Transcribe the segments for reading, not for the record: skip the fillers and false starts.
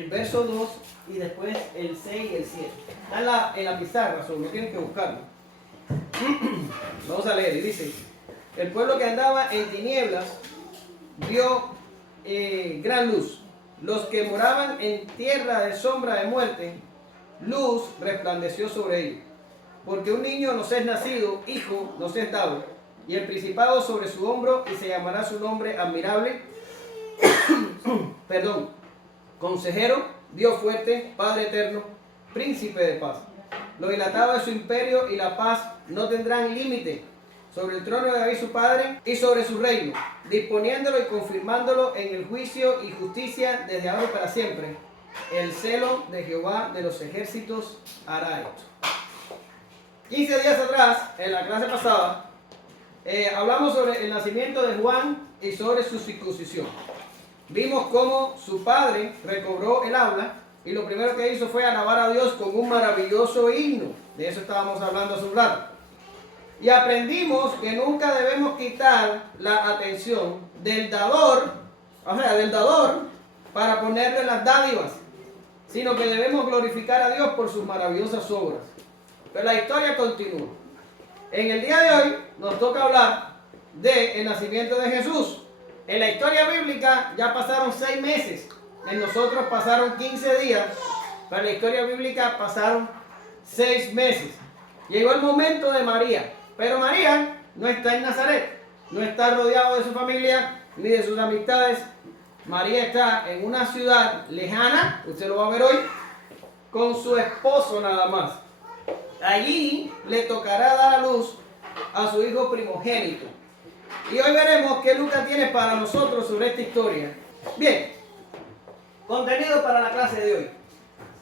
el verso 2 y después el 6 y el 7. Está en la pizarra, solo tienen que buscarlo. Vamos a leer, y dice: el pueblo que andaba en tinieblas vio gran luz. Los que moraban en tierra de sombra de muerte, luz resplandeció sobre ellos. Porque un niño nos es nacido, hijo nos es dado, y el principado sobre su hombro, y se llamará su nombre admirable, consejero, Dios fuerte, Padre eterno, príncipe de paz. Lo dilatado de su imperio y la paz no tendrán límite sobre el trono de David su padre y sobre su reino, disponiéndolo y confirmándolo en el juicio y justicia desde ahora y para siempre. El celo de Jehová de los ejércitos hará esto. 15 días atrás, en la clase pasada, hablamos sobre el nacimiento de Juan y sobre su circuncisión. Vimos cómo su padre recobró el habla y lo primero que hizo fue alabar a Dios con un maravilloso himno. De eso estábamos hablando hace un rato. Y aprendimos que nunca debemos quitar la atención del dador, para ponerle las dádivas, sino que debemos glorificar a Dios por sus maravillosas obras. Pero la historia continúa. En el día de hoy nos toca hablar del nacimiento de Jesús. En la historia bíblica ya pasaron 6 meses. En nosotros pasaron 15 días. Pero en la historia bíblica pasaron 6 meses. Llegó el momento de María. Pero María no está en Nazaret. No está rodeado de su familia ni de sus amistades. María está en una ciudad lejana, usted lo va a ver hoy, con su esposo nada más. Allí le tocará dar a luz a su hijo primogénito. Y hoy veremos qué Lucas tiene para nosotros sobre esta historia. Bien, contenido para la clase de hoy.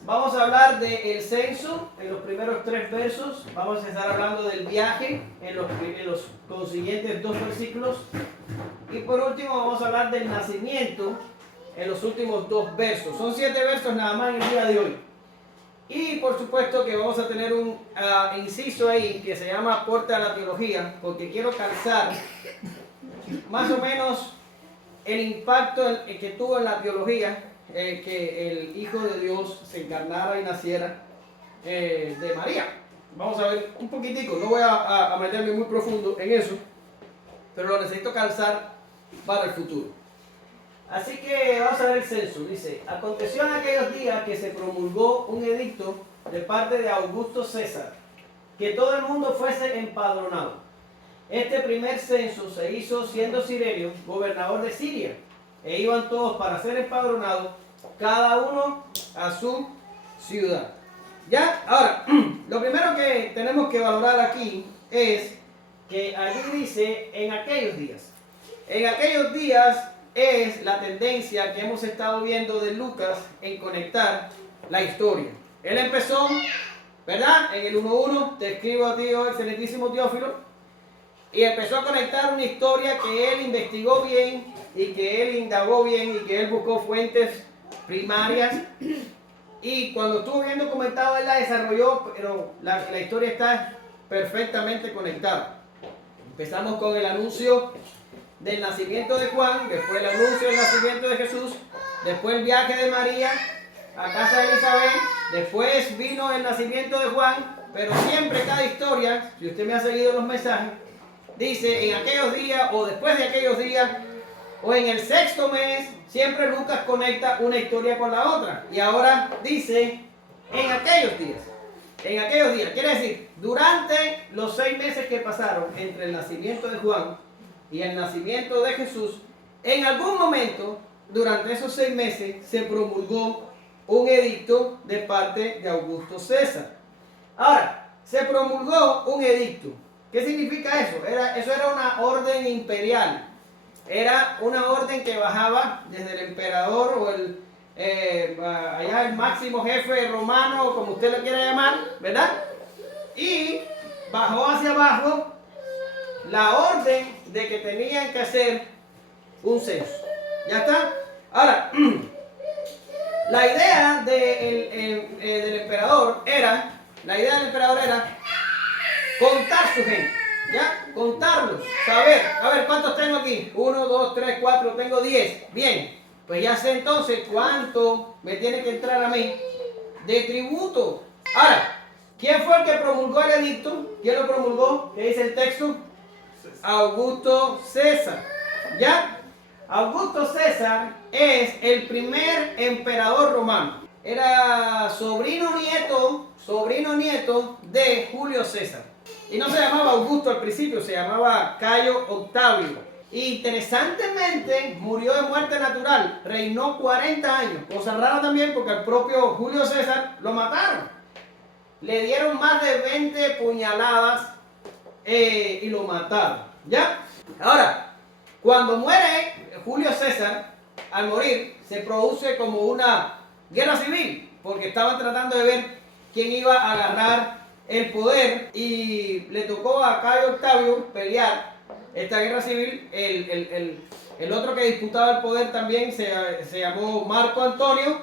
Vamos a hablar del censo en los primeros 3 versos. Vamos a estar hablando del viaje en los consiguientes 2 versículos. Y por último vamos a hablar del nacimiento en los últimos 2 versos. Son 7 versos nada más en el día de hoy. Y por supuesto que vamos a tener un inciso ahí que se llama aporte a la teología, porque quiero calzar más o menos el impacto que tuvo en la teología que el Hijo de Dios se encarnara y naciera de María. Vamos a ver un poquitico, no voy a meterme muy profundo en eso, pero lo necesito calzar para el futuro. Así que vamos a ver el censo. Dice: aconteció en aquellos días que se promulgó un edicto de parte de Augusto César, que todo el mundo fuese empadronado. Este primer censo se hizo siendo Cirenio gobernador de Siria, e iban todos para ser empadronados, cada uno a su ciudad. Ya, ahora, lo primero que tenemos que valorar aquí es que allí dice en aquellos días. En aquellos días es la tendencia que hemos estado viendo de Lucas en conectar la historia. Él empezó, ¿verdad? En el 1.1, te escribo a ti, oh excelentísimo Teófilo, y empezó a conectar una historia que él investigó bien y que él indagó bien y que él buscó fuentes primarias. Y cuando estuvo bien documentado, él la desarrolló, pero la historia está perfectamente conectada. Empezamos con el anuncio del nacimiento de Juan, después el anuncio del nacimiento de Jesús, después el viaje de María a casa de Elizabeth, después vino el nacimiento de Juan, pero siempre cada historia, si usted me ha seguido los mensajes, dice en aquellos días o después de aquellos días o en el 6º mes, siempre Lucas conecta una historia con la otra. Y ahora dice en aquellos días. En aquellos días, quiere decir, durante los 6 meses que pasaron entre el nacimiento de Juan y el nacimiento de Jesús, en algún momento, durante esos 6 meses, se promulgó un edicto de parte de Augusto César. Ahora, se promulgó un edicto. ¿Qué significa eso? Eso era una orden imperial. Era una orden que bajaba desde el emperador o allá el máximo jefe romano, como usted le quiera llamar, ¿verdad? Y bajó hacia abajo la orden de que tenían que hacer un censo. ¿Ya está? Ahora, la idea del emperador era contar su gente, ¿ya? Contarlos, saber, a ver, ¿cuántos tengo aquí? 1, 2, 3, 4, tengo 10. Bien, pues ya sé entonces cuánto me tiene que entrar a mí de tributo. Ahora, ¿quién fue el que promulgó el edicto? ¿Quién lo promulgó? ¿Qué dice el texto? Augusto César. ¿Ya? Augusto César es el primer emperador romano. Era sobrino nieto de Julio César. Y no se llamaba Augusto al principio, se llamaba Cayo Octavio. Interesantemente, murió de muerte natural, reinó 40 años. Cosa rara también porque al propio Julio César lo mataron. Le dieron más de 20 puñaladas y lo mataron. ¿Ya? Ahora, cuando muere Julio César, al morir, se produce como una guerra civil, porque estaban tratando de ver quién iba a agarrar el poder y le tocó a Cayo Octavio pelear esta guerra civil. El otro que disputaba el poder también se llamó Marco Antonio.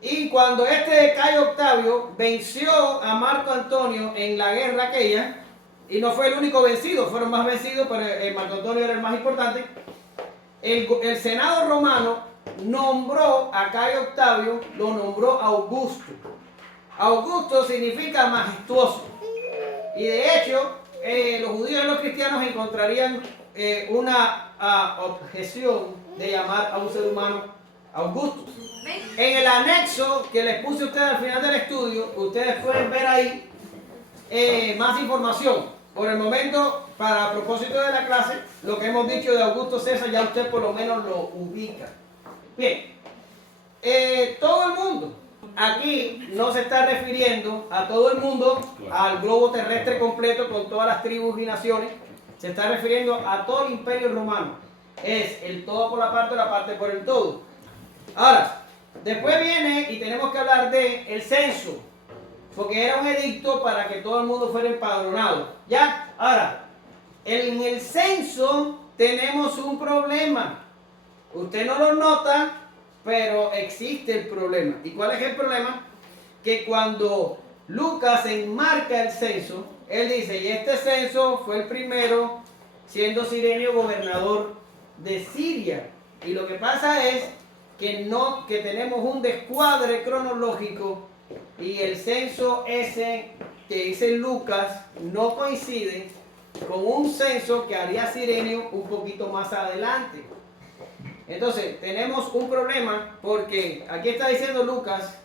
Y cuando este Cayo Octavio venció a Marco Antonio en la guerra aquella, y no fue el único vencido, fueron más vencidos, pero Marco Antonio era el más importante, el Senado romano nombró a Cayo Octavio, lo nombró Augusto. Augusto significa majestuoso. Y de hecho, los judíos y los cristianos encontrarían una objeción de llamar a un ser humano Augusto. En el anexo que les puse a ustedes al final del estudio, ustedes pueden ver ahí más información. Por el momento, para propósito de la clase, lo que hemos dicho de Augusto César ya usted por lo menos lo ubica. Bien, todo el mundo. Aquí no se está refiriendo a todo el mundo, al globo terrestre completo con todas las tribus y naciones. Se está refiriendo a todo el imperio romano. Es el todo por la parte por el todo. Ahora, después viene y tenemos que hablar de el censo, porque era un edicto para que todo el mundo fuera empadronado. ¿Ya? Ahora, en el censo tenemos un problema. Usted no lo nota, pero existe el problema. ¿Y cuál es el problema? Que cuando Lucas enmarca el censo, él dice, y este censo fue el primero, siendo Cirenio gobernador de Siria. Y lo que pasa es que tenemos un descuadre cronológico y el censo ese que dice Lucas no coincide con un censo que haría Cirenio un poquito más adelante. Entonces, tenemos un problema porque aquí está diciendo Lucas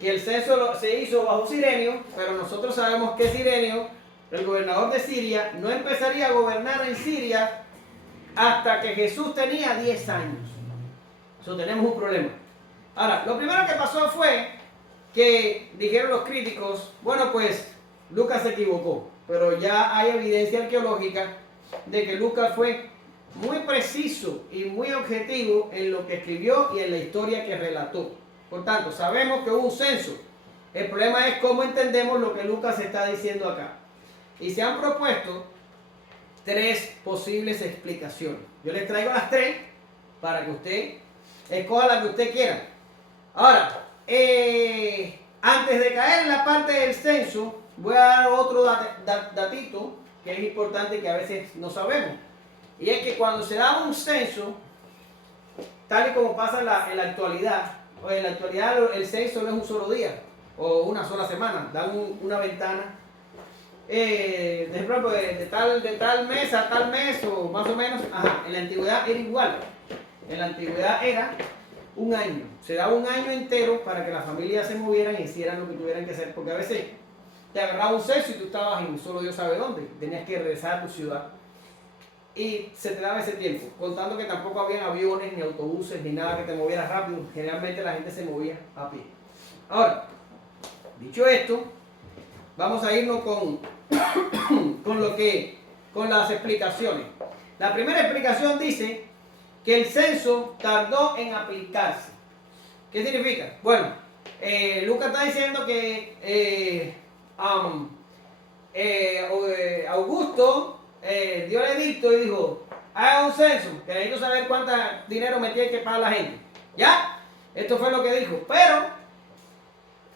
que el censo se hizo bajo Cirenio, pero nosotros sabemos que Cirenio, el gobernador de Siria, no empezaría a gobernar en Siria hasta que Jesús tenía 10 años. Eso tenemos un problema. Ahora, lo primero que pasó fue que dijeron los críticos, bueno, pues Lucas se equivocó, pero ya hay evidencia arqueológica de que Lucas fue muy preciso y muy objetivo en lo que escribió y en la historia que relató. Por tanto, sabemos que hubo un censo. El problema es cómo entendemos lo que Lucas está diciendo acá. Y se han propuesto 3 posibles explicaciones. Yo les traigo las 3 para que usted escoja la que usted quiera. Ahora, antes de caer en la parte del censo, voy a dar otro datito que es importante que a veces no sabemos. Y es que cuando se da un censo, tal y como pasa en la actualidad, el censo no es un solo día o una sola semana, dan una ventana de tal mes a tal mes o más o menos. Ajá, en la antigüedad era igual. En la antigüedad era un año. Se daba un año entero para que las familias se movieran y hicieran lo que tuvieran que hacer. Porque a veces te agarraba un censo y tú estabas en solo Dios sabe dónde. Tenías que regresar a tu ciudad. Y se te daba ese tiempo. Contando que tampoco había aviones, ni autobuses, ni nada que te moviera rápido. Generalmente la gente se movía a pie. Ahora, dicho esto, vamos a irnos con las explicaciones. La primera explicación dice que el censo tardó en aplicarse. ¿Qué significa? Bueno, Lucas está diciendo que Augusto dio el edicto y dijo, haga un censo, que necesito saber cuánto dinero me tiene que pagar la gente. ¿Ya? Esto fue lo que dijo. Pero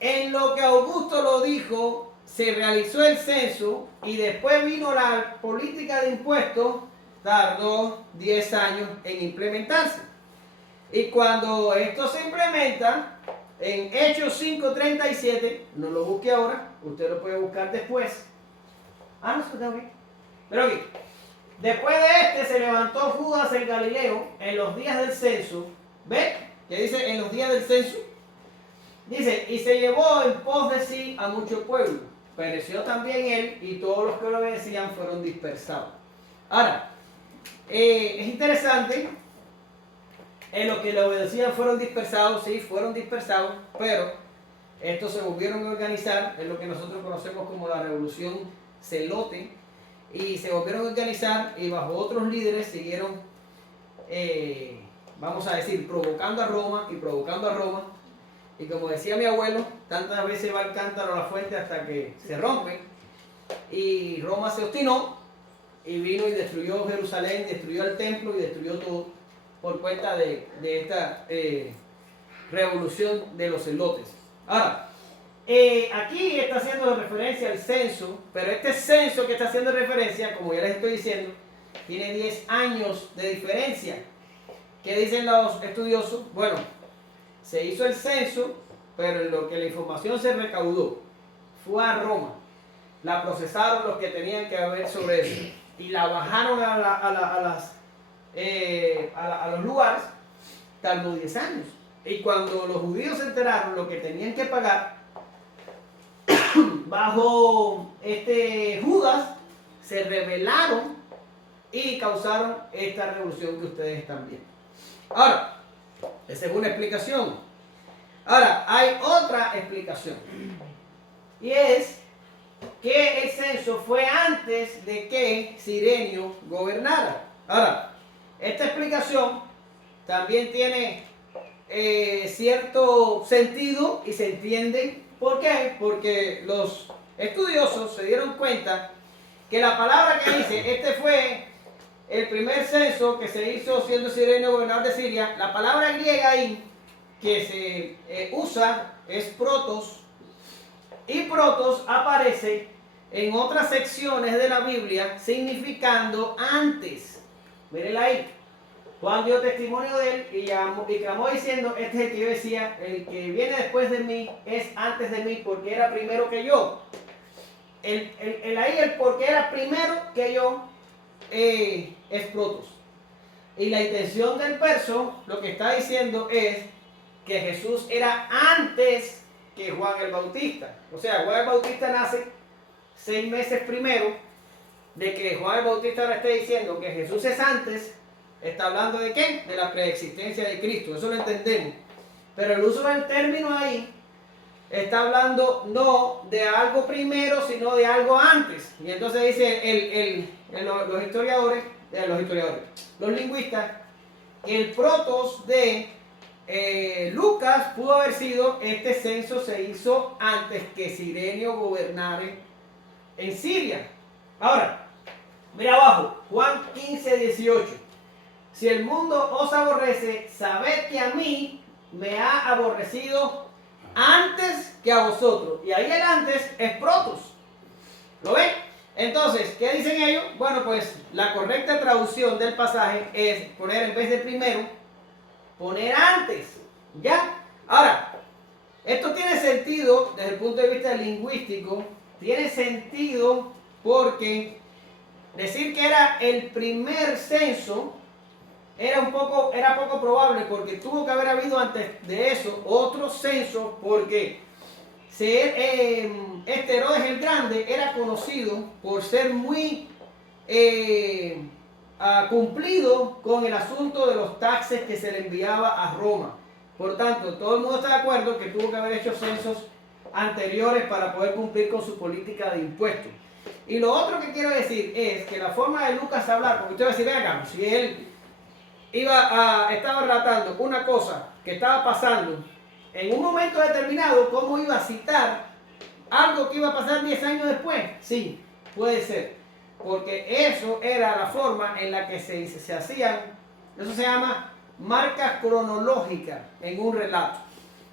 en lo que Augusto lo dijo, se realizó el censo y después vino la política de impuestos, tardó 10 años en implementarse. Y cuando esto se implementa en Hechos 5:37, no lo busque ahora, usted lo puede buscar después. No, se tengo que. Pero aquí, después de este se levantó Judas el Galileo en los días del censo. ¿Ve? ¿Qué dice en los días del censo? Dice, y se llevó en pos de sí a mucho pueblo. Pereció también él y todos los que lo obedecían fueron dispersados. Ahora, es interesante, en los que le obedecían fueron dispersados, sí, fueron dispersados, pero estos se volvieron a organizar en lo que nosotros conocemos como la revolución celote, y se volvieron a organizar y bajo otros líderes siguieron, vamos a decir, provocando a Roma y provocando a Roma. Y como decía mi abuelo, tantas veces va el cántaro a la fuente hasta que se rompe. Y Roma se obstinó y vino y destruyó Jerusalén, destruyó el templo y destruyó todo por cuenta de esta revolución de los celotes. Ahora, aquí está haciendo referencia al censo, pero este censo que está haciendo referencia, como ya les estoy diciendo, tiene 10 años de diferencia. ¿Qué dicen los estudiosos? Bueno, se hizo el censo, pero en lo que la información se recaudó fue a Roma. La procesaron los que tenían que ver sobre eso y la bajaron a los lugares. Tardó 10 años. Y cuando los judíos se enteraron lo que tenían que pagar, bajo Judas, se rebelaron y causaron esta revolución que ustedes están viendo. Ahora, esa es una explicación. Ahora, hay otra explicación. Y es que el censo fue antes de que Cirenio gobernara. Ahora, esta explicación también tiene cierto sentido y se entiende. ¿Por qué? Porque los estudiosos se dieron cuenta que la palabra que dice, este fue el primer censo que se hizo siendo Cirenio gobernador de Siria, la palabra griega ahí que se usa es protos, y protos aparece en otras secciones de la Biblia significando antes. Mírenla ahí. Juan dio testimonio de él y clamó diciendo, este es el que yo decía, el que viene después de mí es antes de mí porque era primero que yo. El porque era primero que yo es protos. Y la intención del verso lo que está diciendo es que Jesús era antes que Juan el Bautista. O sea, Juan el Bautista nace 6 meses primero de que Juan el Bautista ahora esté diciendo que Jesús es antes. ¿Está hablando de qué? De la preexistencia de Cristo. Eso lo entendemos. Pero el uso del término ahí está hablando no de algo primero, sino de algo antes. Y entonces dice los lingüistas, el protos de Lucas pudo haber sido, este censo se hizo antes que Cirenio gobernare en Siria. Ahora, mira abajo, Juan 15:18. Si el mundo os aborrece, sabed que a mí me ha aborrecido antes que a vosotros. Y ahí el antes es protos. ¿Lo ven? Entonces, ¿qué dicen ellos? Bueno, pues la correcta traducción del pasaje es poner en vez de primero, poner antes. ¿Ya? Ahora, esto tiene sentido desde el punto de vista lingüístico. Tiene sentido porque decir que era el primer censo era poco probable, porque tuvo que haber habido antes de eso otro censo, porque Herodes el Grande era conocido por ser muy cumplido con el asunto de los taxes que se le enviaba a Roma. Por tanto, todo el mundo está de acuerdo que tuvo que haber hecho censos anteriores para poder cumplir con su política de impuestos. Y lo otro que quiero decir es que la forma de Lucas hablar, porque usted va a decir, venga acá, si él estaba relatando una cosa que estaba pasando en un momento determinado, ¿cómo iba a citar algo que iba a pasar 10 años después? Sí, puede ser, porque eso era la forma en la que se hacían, eso se llama marcas cronológicas en un relato.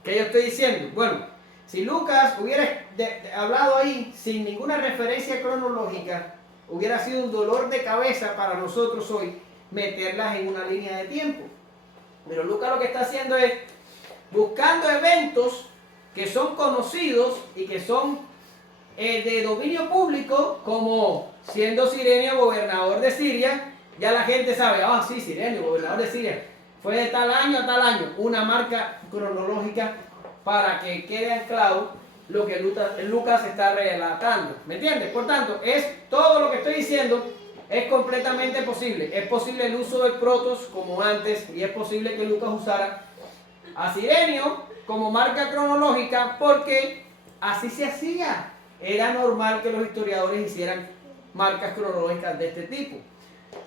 ¿Qué yo estoy diciendo? Bueno, si Lucas hubiera hablado ahí sin ninguna referencia cronológica, hubiera sido un dolor de cabeza para nosotros hoy meterlas en una línea de tiempo. Pero Lucas lo que está haciendo es buscando eventos que son conocidos y que son de dominio público, como siendo Cirenio gobernador de Siria. Ya la gente sabe, ah, sí, Cirenio, gobernador de Siria, fue de tal año a tal año, una marca cronológica para que quede anclado lo que Lucas está relatando. ¿Me entiendes? Por tanto, es todo lo que estoy diciendo es completamente posible. Es posible el uso de protos como antes, y es posible que Lucas usara a Cirenio como marca cronológica porque así se hacía. Era normal que los historiadores hicieran marcas cronológicas de este tipo.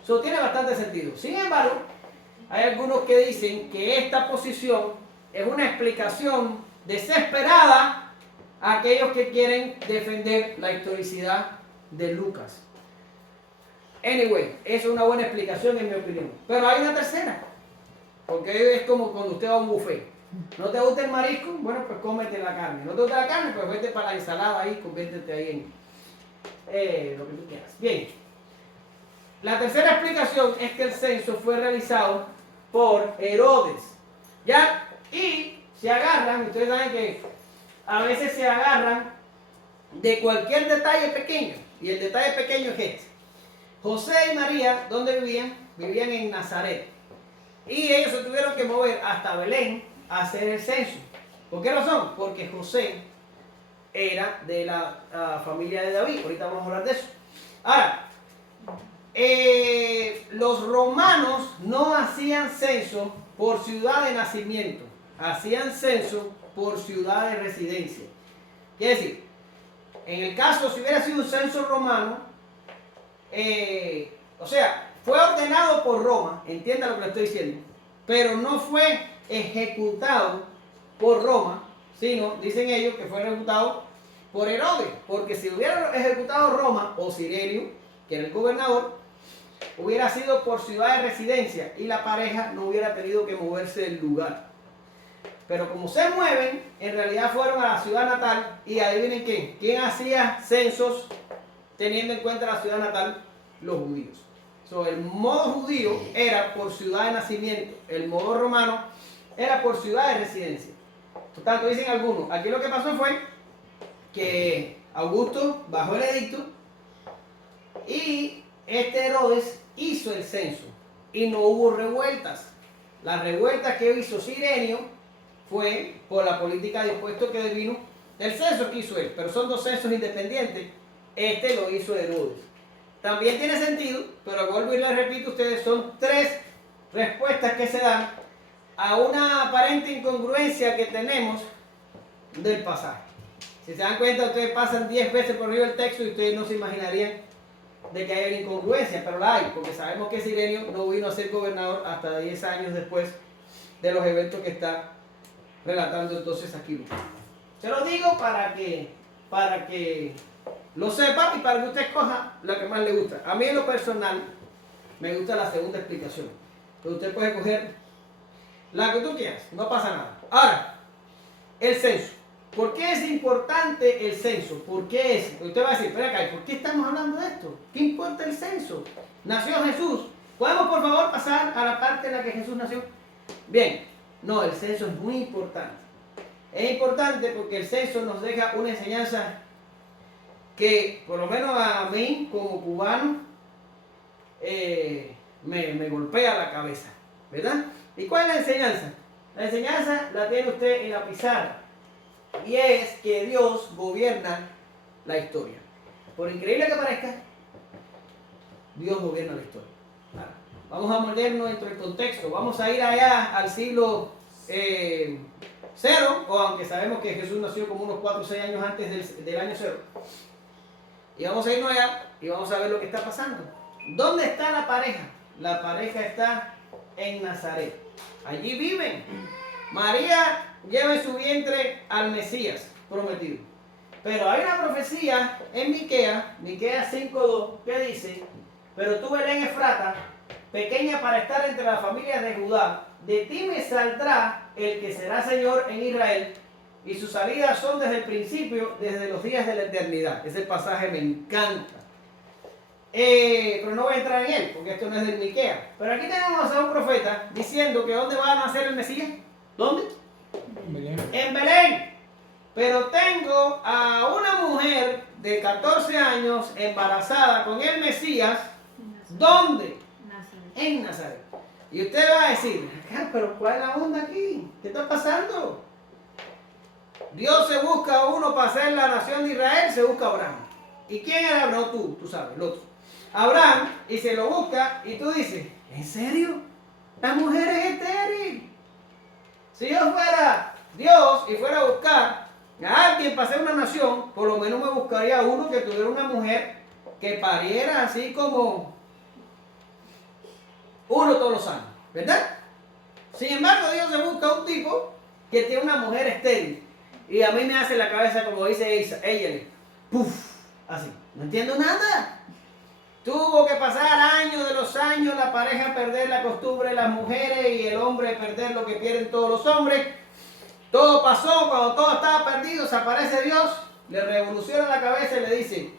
Eso tiene bastante sentido. Sin embargo, hay algunos que dicen que esta posición es una explicación desesperada a aquellos que quieren defender la historicidad de Lucas. Anyway, eso es una buena explicación en mi opinión. Pero hay una tercera, porque es como cuando usted va a un buffet. ¿No te gusta el marisco? Bueno, pues cómete la carne. ¿No te gusta la carne? Pues vete para la ensalada ahí, conviértete ahí en lo que tú quieras. Bien. La tercera explicación es que el censo fue realizado por Herodes. ¿Ya? Y se agarran, ustedes saben que a veces se agarran de cualquier detalle pequeño. Y el detalle pequeño es este. José y María, ¿dónde vivían? Vivían en Nazaret. Y ellos se tuvieron que mover hasta Belén a hacer el censo. ¿Por qué razón? Porque José era de la familia de David. Ahorita vamos a hablar de eso. Ahora, los romanos no hacían censo por ciudad de nacimiento. Hacían censo por ciudad de residencia. Quiere decir, en el caso, si hubiera sido un censo romano, o sea, fue ordenado por Roma, entienda lo que le estoy diciendo, pero no fue ejecutado por Roma, sino, dicen ellos, que fue ejecutado por Herodes, porque si hubiera ejecutado Roma o Cirenio, que era el gobernador, hubiera sido por ciudad de residencia y la pareja no hubiera tenido que moverse del lugar. Pero como se mueven, en realidad fueron a la ciudad natal y adivinen quién. ¿Quién hacía censos teniendo en cuenta la ciudad natal? Los judíos. El modo judío era por ciudad de nacimiento, el modo romano era por ciudad de residencia. Por tanto, dicen algunos, aquí lo que pasó fue que Augusto bajó el edicto y este Herodes hizo el censo y no hubo revueltas. Las revueltas que hizo Cirenio fue por la política de impuestos que devino del censo que hizo él, pero son dos censos independientes. Este lo hizo Herodes. También tiene sentido, pero vuelvo y les repito a ustedes, son tres respuestas que se dan a una aparente incongruencia que tenemos del pasaje. Si se dan cuenta, ustedes pasan 10 veces por arriba el texto y ustedes no se imaginarían de que hay una incongruencia, pero la hay, porque sabemos que Cirenio no vino a ser gobernador hasta 10 años después de los eventos que está relatando entonces aquí Lucas. Se lo digo para que lo sepa y para que usted escoja lo que más le gusta. A mí en lo personal me gusta la segunda explicación, pero usted puede escoger la que tú quieras, no pasa nada. Ahora, el censo. ¿Por qué es importante el censo? ¿Por qué es? Usted va a decir, pero acá, ¿por qué estamos hablando de esto? ¿Qué importa el censo? Nació Jesús. ¿Podemos por favor pasar a la parte en la que Jesús nació? Bien, no, el censo es muy importante. Es importante porque el censo nos deja una enseñanza que, por lo menos a mí, como cubano, me golpea la cabeza, ¿verdad? ¿Y cuál es la enseñanza? La enseñanza la tiene usted en la pizarra. Y es que Dios gobierna la historia. Por increíble que parezca, Dios gobierna la historia. Vamos a movernos dentro del contexto. Vamos a ir allá al siglo 0, o aunque sabemos que Jesús nació como unos 4 o 6 años antes del año 0. Y vamos a irnos allá y vamos a ver lo que está pasando. ¿Dónde está la pareja? La pareja está en Nazaret. Allí viven. María lleva en su vientre al Mesías prometido. Pero hay una profecía en Miqueas 5:2, que dice: pero tú, Belén Efrata, pequeña para estar entre las familias de Judá, de ti me saldrá el que será Señor en Israel, y sus salidas son desde el principio, desde los días de la eternidad. Ese pasaje me encanta. pero no voy a entrar en él, porque esto no es del Miquea. Pero aquí tenemos a un profeta diciendo que ¿dónde va a nacer el Mesías? ¿Dónde? En Belén. Pero tengo a una mujer de 14 años embarazada con el Mesías. ¿Dónde? En Nazaret. Y usted va a decir, pero ¿cuál es la onda aquí? ¿Qué está pasando? Dios se busca a uno para ser la nación de Israel, se busca a Abraham. ¿Y quién era? No tú sabes, el otro. Abraham, y se lo busca, y tú dices, ¿en serio? La mujer es estéril. Si yo fuera Dios y fuera a buscar a alguien para ser una nación, por lo menos me buscaría a uno que tuviera una mujer que pariera así como uno todos los años, ¿verdad? Sin embargo, Dios se busca a un tipo que tiene una mujer estéril. Y a mí me hace la cabeza como dice ella, ¡puf! Así, no entiendo nada. Tuvo que pasar años de los años la pareja perder la costumbre de las mujeres y el hombre perder lo que pierden todos los hombres. Todo pasó, cuando todo estaba perdido, se aparece Dios, le revoluciona la cabeza y le dice,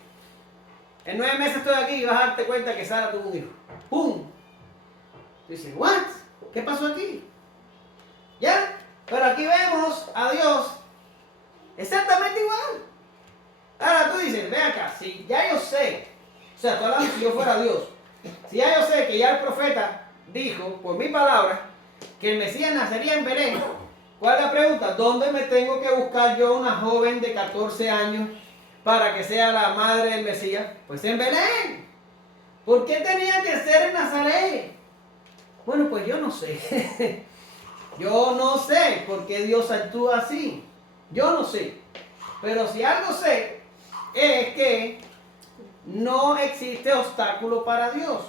en 9 meses estoy aquí y vas a darte cuenta que Sara tuvo un hijo. ¡Pum! Dice, ¿what? ¿Qué pasó aquí? ¿Ya? Pero aquí vemos a Dios exactamente igual. Ahora tú dices, ve acá, si ya yo sé, o sea, tú hablando si yo fuera Dios, si ya yo sé que ya el profeta dijo, por mi palabra, que el Mesías nacería en Belén, ¿cuál es la pregunta? ¿Dónde me tengo que buscar yo una joven de 14 años para que sea la madre del Mesías? Pues en Belén. ¿Por qué tenía que ser en Nazaret? Bueno, pues yo no sé. Yo no sé por qué Dios actúa así. Yo no sé. Pero si algo sé, es que no existe obstáculo para Dios.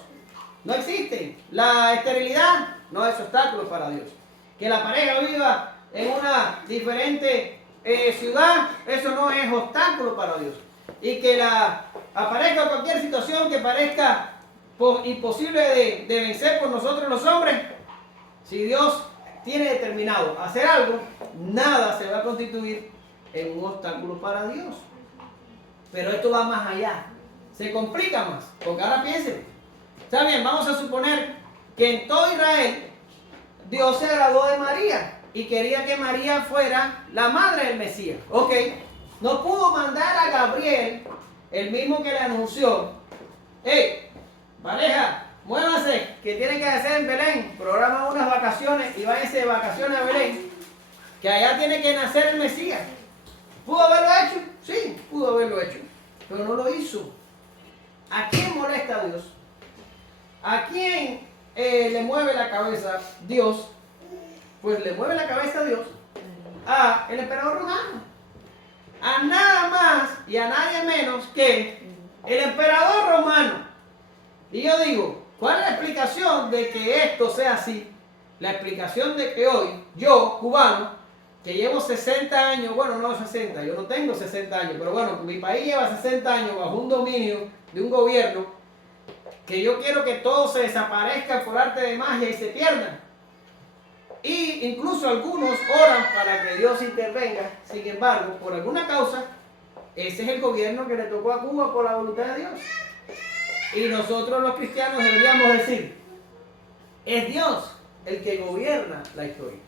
No existe. La esterilidad no es obstáculo para Dios. Que la pareja viva en una diferente ciudad, eso no es obstáculo para Dios. Y que aparezca cualquier situación que parezca imposible de vencer por nosotros los hombres, si Dios tiene determinado hacer algo, nada se va a constituir en un obstáculo para Dios. Pero esto va más allá, se complica más, porque ahora piensen, está bien, vamos a suponer que en todo Israel Dios se agradó de María y quería que María fuera la madre del Mesías. Ok, no pudo mandar a Gabriel, el mismo que le anunció, hey, pareja, muévanse, que tienen que hacer en Belén, programa unas vacaciones y váyanse de vacaciones a Belén, que allá tiene que nacer el Mesías. ¿Pudo haberlo hecho? Sí, pudo haberlo hecho, pero no lo hizo. ¿A quién molesta a Dios? ¿A quién le mueve la cabeza Dios? Pues le mueve la cabeza a Dios a el emperador romano. A nada más y a nadie menos que el emperador romano. Y yo digo, ¿cuál es la explicación de que esto sea así? La explicación de que hoy, yo, cubano, que llevo 60 años, bueno, no 60, yo no tengo 60 años, pero bueno, mi país lleva 60 años bajo un dominio de un gobierno, que yo quiero que todo se desaparezca por arte de magia y se pierda. Y incluso algunos oran para que Dios intervenga, sin embargo, por alguna causa, ese es el gobierno que le tocó a Cuba por la voluntad de Dios. Y nosotros los cristianos deberíamos decir, es Dios el que gobierna la historia.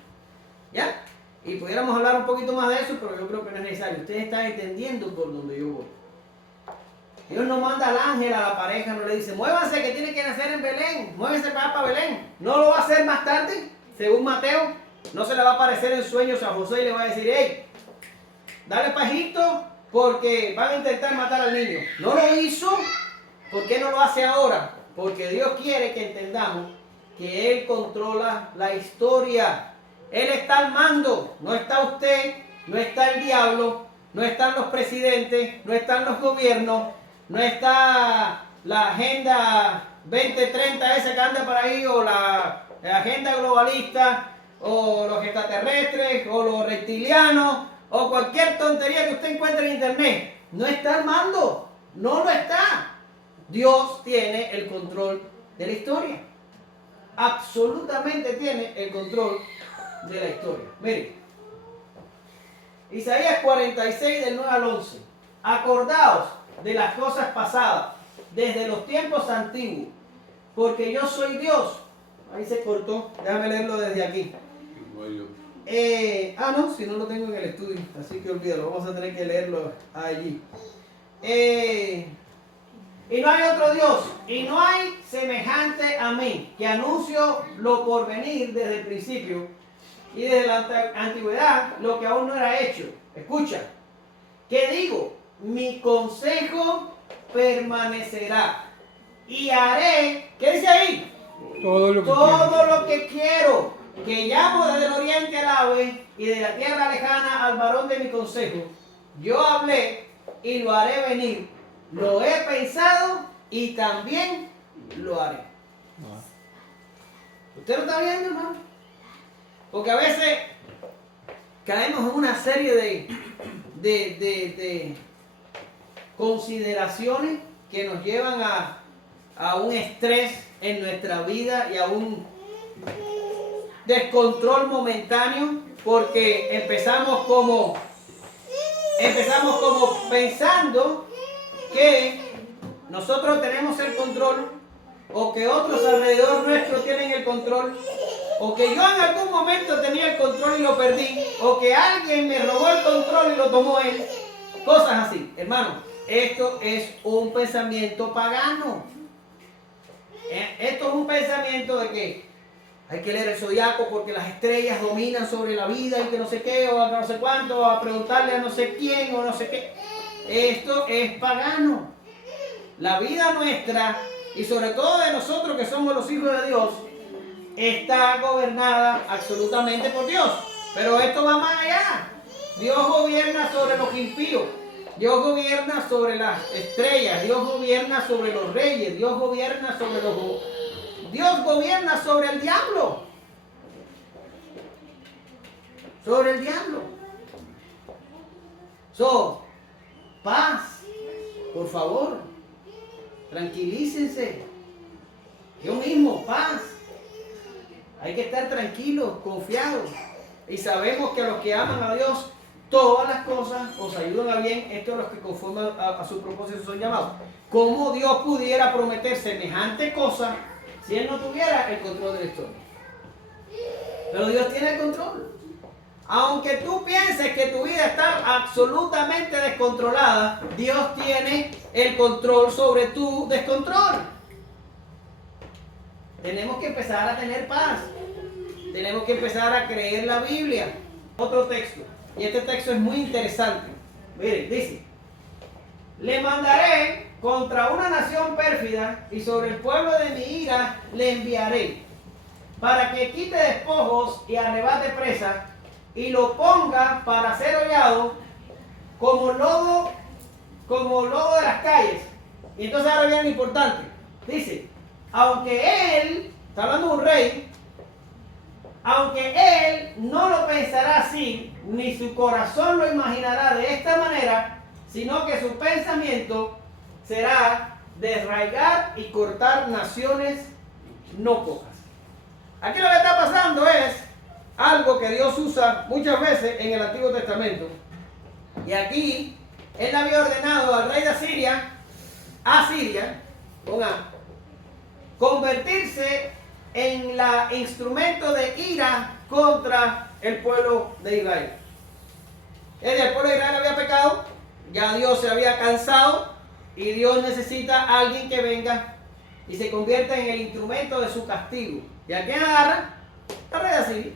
¿Ya? Y pudiéramos hablar un poquito más de eso, pero yo creo que no es necesario. Ustedes están entendiendo por donde yo voy. Dios no manda al ángel a la pareja, no le dice, muévanse que tiene que nacer en Belén, muévanse para Belén. No lo va a hacer más tarde, según Mateo. No se le va a aparecer en sueños a José y le va a decir, hey, dale para Egipto porque van a intentar matar al niño. No lo hizo. ¿Por qué no lo hace ahora? Porque Dios quiere que entendamos que Él controla la historia. Él está al mando. No está usted, no está el diablo, no están los presidentes, no están los gobiernos, no está la agenda 2030 esa que anda por ahí, o la agenda globalista, o los extraterrestres, o los reptilianos, o cualquier tontería que usted encuentre en internet. No está al mando. No lo está. Dios tiene el control de la historia. Absolutamente tiene el control de la historia. Miren, Isaías 46 del 9 al 11. Acordaos de las cosas pasadas desde los tiempos antiguos, porque yo soy Dios. Ahí se cortó, déjame leerlo desde aquí. No, si no lo tengo en el estudio, así que olvídalo, vamos a tener que leerlo allí. Y no hay otro Dios, y no hay semejante a mí, que anuncio lo por venir desde el principio, y desde la antigüedad, lo que aún no era hecho. Escucha, ¿qué digo? Mi consejo permanecerá, y haré, ¿qué dice ahí? Todo lo que quiero, que llamo desde el oriente al ave, y de la tierra lejana al varón de mi consejo. Yo hablé, y lo haré venir. Lo he pensado y también lo haré. ¿Usted lo está viendo, hermano? Porque a veces caemos en una serie de consideraciones que nos llevan a un estrés en nuestra vida y a un descontrol momentáneo, porque empezamos como pensando que nosotros tenemos el control, o que otros alrededor nuestro tienen el control, o que yo en algún momento tenía el control y lo perdí, o que alguien me robó el control y lo tomó él. Cosas así. Hermano, esto es un pensamiento pagano. Esto es un pensamiento de que hay que leer el zodiaco porque las estrellas dominan sobre la vida y que no sé qué, o no sé cuánto, o a preguntarle a no sé quién, o no sé qué. Esto es pagano. La vida nuestra, y sobre todo de nosotros que somos los hijos de Dios, está gobernada absolutamente por Dios. Pero esto va más allá. Dios gobierna sobre los impíos. Dios gobierna sobre las estrellas. Dios gobierna sobre los reyes. Dios gobierna sobre Dios gobierna sobre el diablo. Sobre el diablo. Paz, por favor, tranquilícense. Yo mismo, paz. Hay que estar tranquilos, confiados. Y sabemos que a los que aman a Dios, todas las cosas os ayudan a bien. Esto es los que conforme a su propósito son llamados. ¿Cómo Dios pudiera prometer semejante cosa si Él no tuviera el control de la historia? Pero Dios tiene el control. Aunque tú pienses que tu vida está absolutamente descontrolada, Dios tiene el control sobre tu descontrol. Tenemos que empezar a tener paz. Tenemos que empezar a creer la Biblia. Otro texto. Y este texto es muy interesante. Miren, dice: le mandaré contra una nación pérfida, y sobre el pueblo de mi ira le enviaré, para que quite despojos y arrebate presa, y lo ponga para ser hollado como lodo de las calles. Y entonces ahora viene lo importante. Dice, aunque él, está hablando de un rey, aunque él no lo pensará así, ni su corazón lo imaginará de esta manera, sino que su pensamiento será desarraigar y cortar naciones no pocas. Aquí lo que está pasando es algo que Dios usa muchas veces en el Antiguo Testamento. Y aquí Él había ordenado al rey de Asiria, con A, convertirse en la instrumento de ira contra el pueblo de Israel. El pueblo de Israel había pecado, ya Dios se había cansado, y Dios necesita a alguien que venga y se convierta en el instrumento de su castigo. ¿Y a quién agarra? Al rey de Asiria.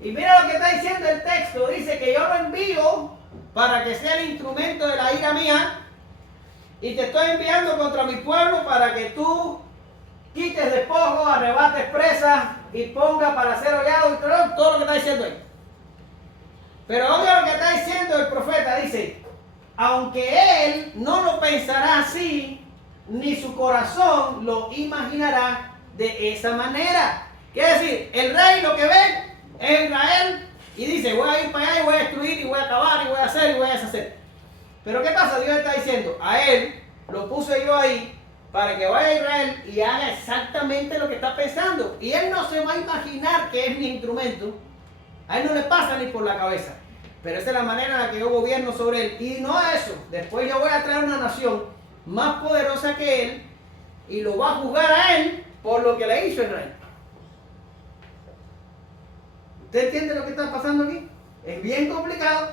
Y mira lo que está diciendo el texto. Dice que yo lo envío para que sea el instrumento de la ira mía, y te estoy enviando contra mi pueblo para que tú quites despojos, arrebates presas y ponga para ser hollado, y todo lo que está diciendo ahí. Pero oiga lo que está diciendo el profeta. Dice, aunque él no lo pensará así, ni su corazón lo imaginará de esa manera. Quiere decir, el rey lo que ve es Israel y dice, voy a ir para allá y voy a destruir y voy a acabar y voy a hacer y voy a deshacer. Pero ¿qué pasa? Dios está diciendo, a él lo puse yo ahí para que vaya a Israel y haga exactamente lo que está pensando. Y él no se va a imaginar que es mi instrumento. A él no le pasa ni por la cabeza. Pero esa es la manera en la que yo gobierno sobre él. Y no eso. Después yo voy a traer una nación más poderosa que él y lo va a juzgar a él por lo que le hizo a Israel. ¿Usted entiende lo que está pasando aquí? Es bien complicado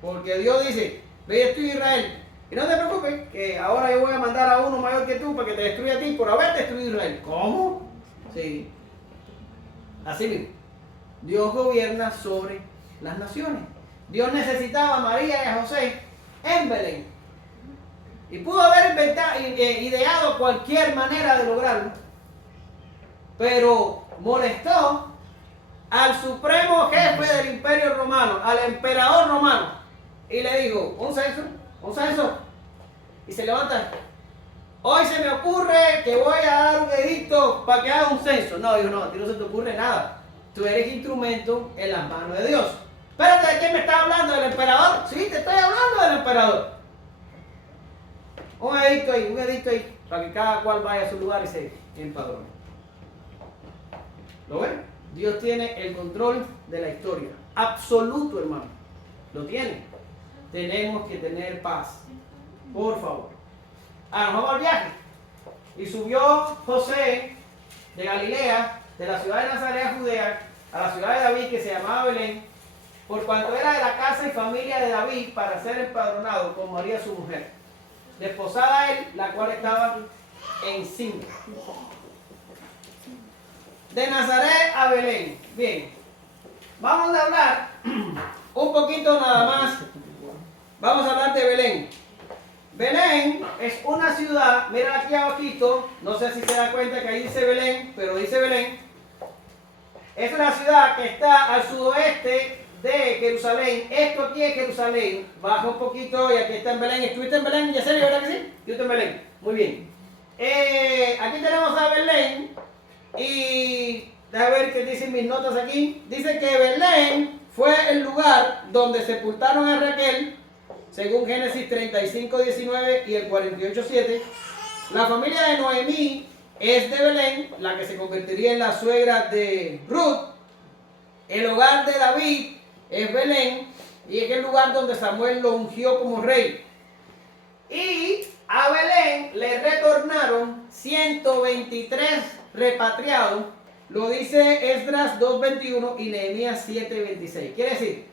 porque Dios dice, ve esto Israel, y no te preocupes que ahora yo voy a mandar a uno mayor que tú para que te destruya a ti por haber destruido a Israel. ¿Cómo? Sí. Así mismo. Dios gobierna sobre las naciones. Dios necesitaba a María y a José en Belén. Y pudo haber ideado cualquier manera de lograrlo. Pero molestó al supremo jefe del imperio romano, al emperador romano. Y le dijo, un censo. Y se levanta. Hoy se me ocurre que voy a dar un edicto para que haga un censo. No, dijo, no, a ti no se te ocurre nada. Tú eres instrumento en las manos de Dios. Espérate, ¿de quién me estás hablando? ¿Del emperador? Sí, te estoy hablando del emperador. Un edicto ahí, para que cada cual vaya a su lugar y se empadrone. ¿Lo ven? Dios tiene el control de la historia. Absoluto, hermano. Lo tiene. Tenemos que tener paz. Por favor. Ahora nos vamos al viaje. Y subió José de Galilea, de la ciudad de Nazaret a Judea, a la ciudad de David que se llamaba Belén, por cuanto era de la casa y familia de David, para ser empadronado con María su mujer, desposada a él, la cual estaba encinta. De Nazaret a Belén. Bien, vamos a hablar un poquito nada más. Vamos a hablar de Belén. Belén es una ciudad, mira aquí abajito, no sé si se da cuenta que ahí dice Belén, pero dice Belén. Es una ciudad que está al sudoeste de Jerusalén. Esto aquí es Jerusalén. Baja un poquito y aquí está en Belén. ¿Estuviste en Belén, Yesenia, verdad que sí? Yo estoy en Belén. Muy bien. Aquí tenemos a Belén y déjame ver qué dicen mis notas aquí. Dice que Belén fue el lugar donde sepultaron a Raquel, según Génesis 35:19 y el 48:7. La familia de Noemí es de Belén, la que se convertiría en la suegra de Ruth. El hogar de David es Belén y es el lugar donde Samuel lo ungió como rey. Y a Belén le retornaron 123 repatriados. Lo dice Esdras 2:21 y Nehemías 7:26. Quiere decir,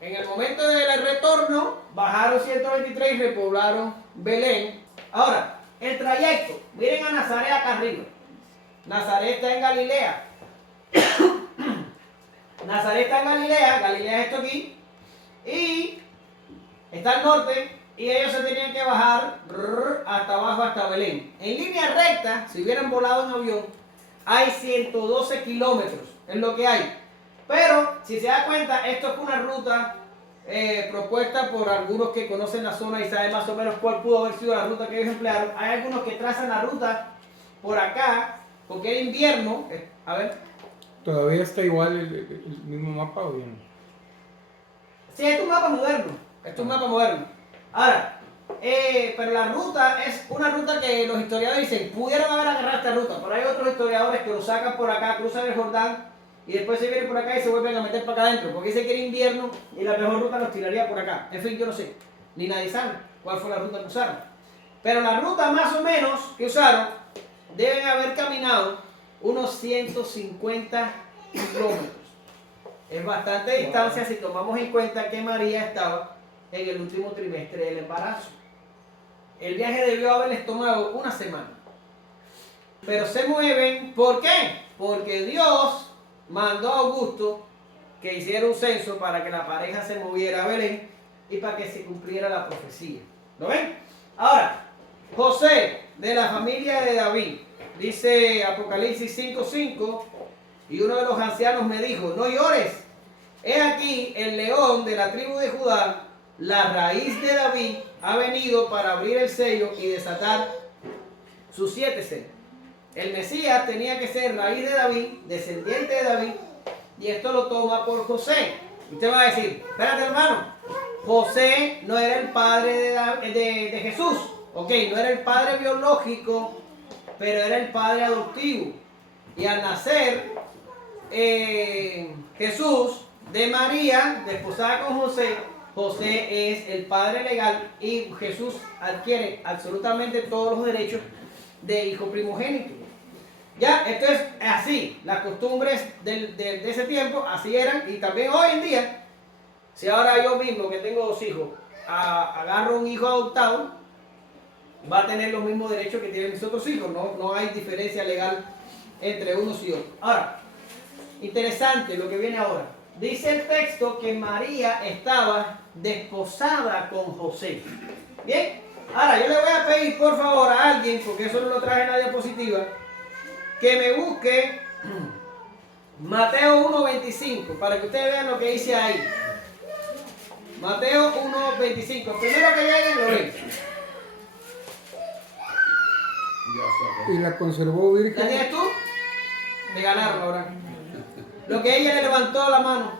en el momento del retorno bajaron 123 y repoblaron Belén. Ahora, el trayecto, miren a Nazaret acá arriba. Nazaret está en Galilea. Nazaret está en Galilea, Galilea es esto aquí, y está al norte, y ellos se tenían que bajar hasta abajo, hasta Belén. En línea recta, si hubieran volado en avión, hay 112 kilómetros, es lo que hay. Pero, si se da cuenta, esto es una ruta propuesta por algunos que conocen la zona y saben más o menos cuál pudo haber sido la ruta que ellos emplearon. Hay algunos que trazan la ruta por acá, porque es invierno. A ver. ¿Todavía está igual el mismo mapa o bien? Sí, es un mapa moderno. Es un mapa moderno. Ahora, pero la ruta es una ruta que los historiadores dicen, pudieron haber agarrado esta ruta, pero hay otros historiadores que lo sacan por acá, cruzan el Jordán, y después se vienen por acá y se vuelven a meter para acá adentro, porque dice que era invierno y la mejor ruta los tiraría por acá. En fin, yo no sé, ni nadie sabe cuál fue la ruta que usaron. Pero la ruta más o menos que usaron deben haber caminado unos 150 kilómetros. Es bastante distancia si tomamos en cuenta que María estaba en el último trimestre del embarazo. El viaje debió haberles tomado una semana. Pero se mueven, ¿por qué? Porque Dios mandó a Augusto que hiciera un censo para que la pareja se moviera a Belén y para que se cumpliera la profecía. ¿Lo ven? Ahora, José, de la familia de David, dice Apocalipsis 5:5, y uno de los ancianos me dijo, no llores, he aquí el león de la tribu de Judá, la raíz de David, ha venido para abrir el sello y desatar sus 7 sellos. El Mesías tenía que ser raíz de David, descendiente de David, y esto lo toma por José. Usted va a decir, espérate hermano, José no era el padre de Jesús, ok, no era el padre biológico, pero era el padre adoptivo. Y al nacer Jesús de María, desposada con José, José es el padre legal y Jesús adquiere absolutamente todos los derechos de hijo primogénito. Ya, esto es así, las costumbres de ese tiempo así eran, y también hoy en día, si ahora yo mismo que tengo 2 hijos, agarro un hijo adoptado, va a tener los mismos derechos que tienen mis otros hijos, no hay diferencia legal entre unos y otros. Ahora, interesante lo que viene ahora. Dice el texto que María estaba desposada con José. Bien, ahora yo le voy a pedir por favor a alguien, porque eso no lo traje en la diapositiva, que me busque Mateo 1.25 para que ustedes vean lo que dice ahí. Mateo 1.25. Primero que lleguen lo ven. Y la conservó ¿La virgen. tienes tú? Me ganaron ahora. Lo que ella le levantó la mano.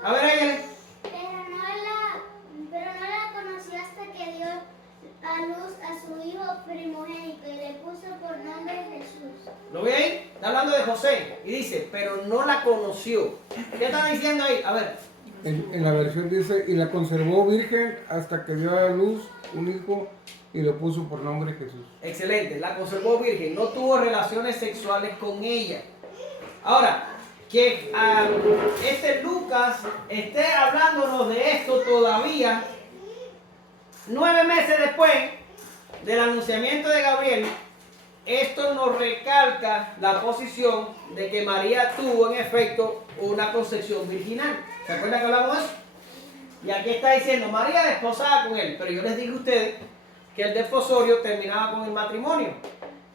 A ver, ella. Pero no la conoció hasta que dio a luz a su hijo primogénito y le puso por nombre Jesús. ¿Lo ve ahí? Está hablando de José. Y dice, pero no la conoció. ¿Qué está diciendo ahí? A ver. En la versión dice, y la conservó virgen hasta que dio a luz un hijo y le puso por nombre Jesús. Excelente, la conservó virgen, no tuvo relaciones sexuales con ella. Ahora, que este Lucas esté hablándonos de esto todavía, 9 meses después del anunciamiento de Gabriel, esto nos recalca la posición de que María tuvo en efecto una concepción virginal. ¿Se acuerdan que hablamos de eso? Y aquí está diciendo, María desposada con él, pero yo les dije a ustedes que el desposorio terminaba con el matrimonio.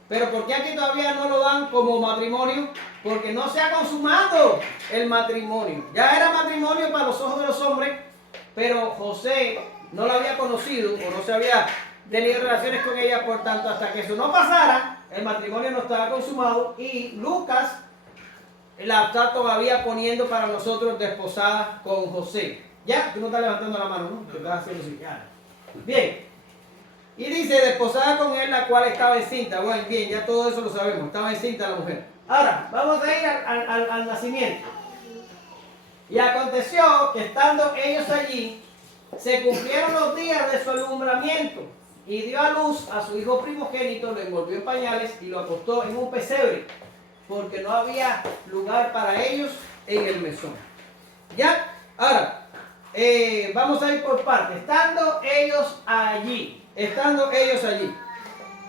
Pero ¿por qué aquí todavía no lo dan como matrimonio? Porque no se ha consumado el matrimonio. Ya era matrimonio para los ojos de los hombres, pero José no la había conocido o no se había tenido relaciones con ella, por tanto, hasta que eso no pasara, el matrimonio no estaba consumado y Lucas la está todavía poniendo para nosotros desposada con José. Ya, tú no estás levantando la mano, ¿no? Te estás haciendo así. Ya. Bien. Y dice, desposada con él, la cual estaba encinta. Bueno, bien, ya todo eso lo sabemos. Estaba encinta la mujer. Ahora, vamos a ir al nacimiento. Y aconteció que estando ellos allí, se cumplieron los días de su alumbramiento. Y dio a luz a su hijo primogénito, lo envolvió en pañales y lo acostó en un pesebre, porque no había lugar para ellos en el mesón. ¿Ya? Ahora, vamos a ir por partes. Estando ellos allí.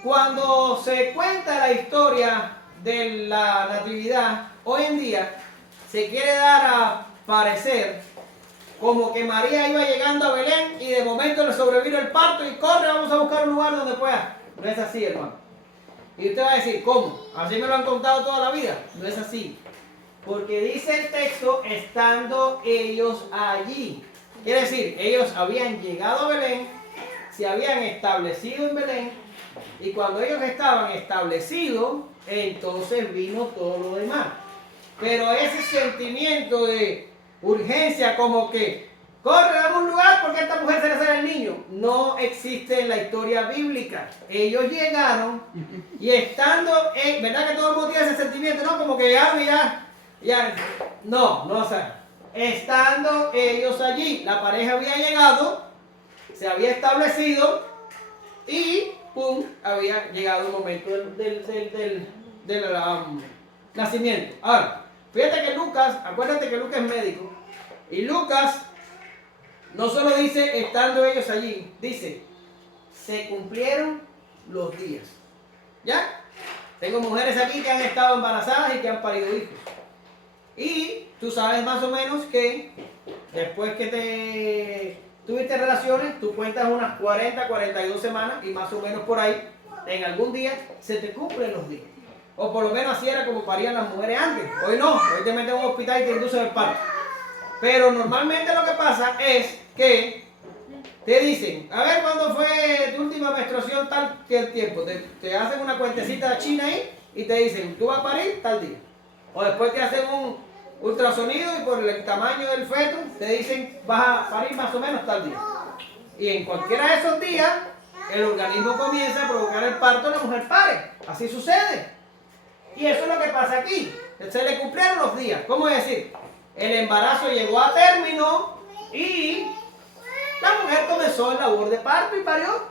Cuando se cuenta la historia de la natividad, hoy en día se quiere dar a parecer como que María iba llegando a Belén y de momento le sobrevino el parto y corre, vamos a buscar un lugar donde pueda. No es así, hermano. Y usted va a decir, ¿cómo? ¿Así me lo han contado toda la vida? No es así. Porque dice el texto, estando ellos allí. Quiere decir, ellos habían llegado a Belén, se habían establecido en Belén, y cuando ellos estaban establecidos, entonces vino todo lo demás. Pero ese sentimiento de urgencia, como que corre a algún lugar porque a esta mujer se le sale el niño, no existe en la historia bíblica. Ellos llegaron y estando, ¿verdad que todo el mundo tiene ese sentimiento? No, como que llegaron y ya, no, o sea, estando ellos allí, la pareja había llegado, se había establecido y pum, había llegado el momento del nacimiento. Ahora, fíjate que Lucas, acuérdate que Lucas es médico, y Lucas no solo dice estando ellos allí, dice se cumplieron los días. ¿Ya? Tengo mujeres aquí que han estado embarazadas y que han parido hijos. Y tú sabes más o menos que después que tuviste relaciones, tú cuentas unas 40, 42 semanas y más o menos por ahí, en algún día se te cumplen los días. O por lo menos así era como parían las mujeres antes. Hoy no, hoy te meten en un hospital y te inducen el parto. Pero normalmente lo que pasa es que te dicen, a ver cuándo fue tu última menstruación tal que el tiempo. Te hacen una cuentecita china ahí y te dicen, tú vas a parir tal día. O después te hacen un ultrasonido y por el tamaño del feto te dicen, vas a parir más o menos tal día. Y en cualquiera de esos días, el organismo comienza a provocar el parto y la mujer pare. Así sucede. Y eso es lo que pasa aquí. Se le cumplieron los días. ¿Cómo es decir? El embarazo llegó a término y la mujer comenzó en labor de parto y parió.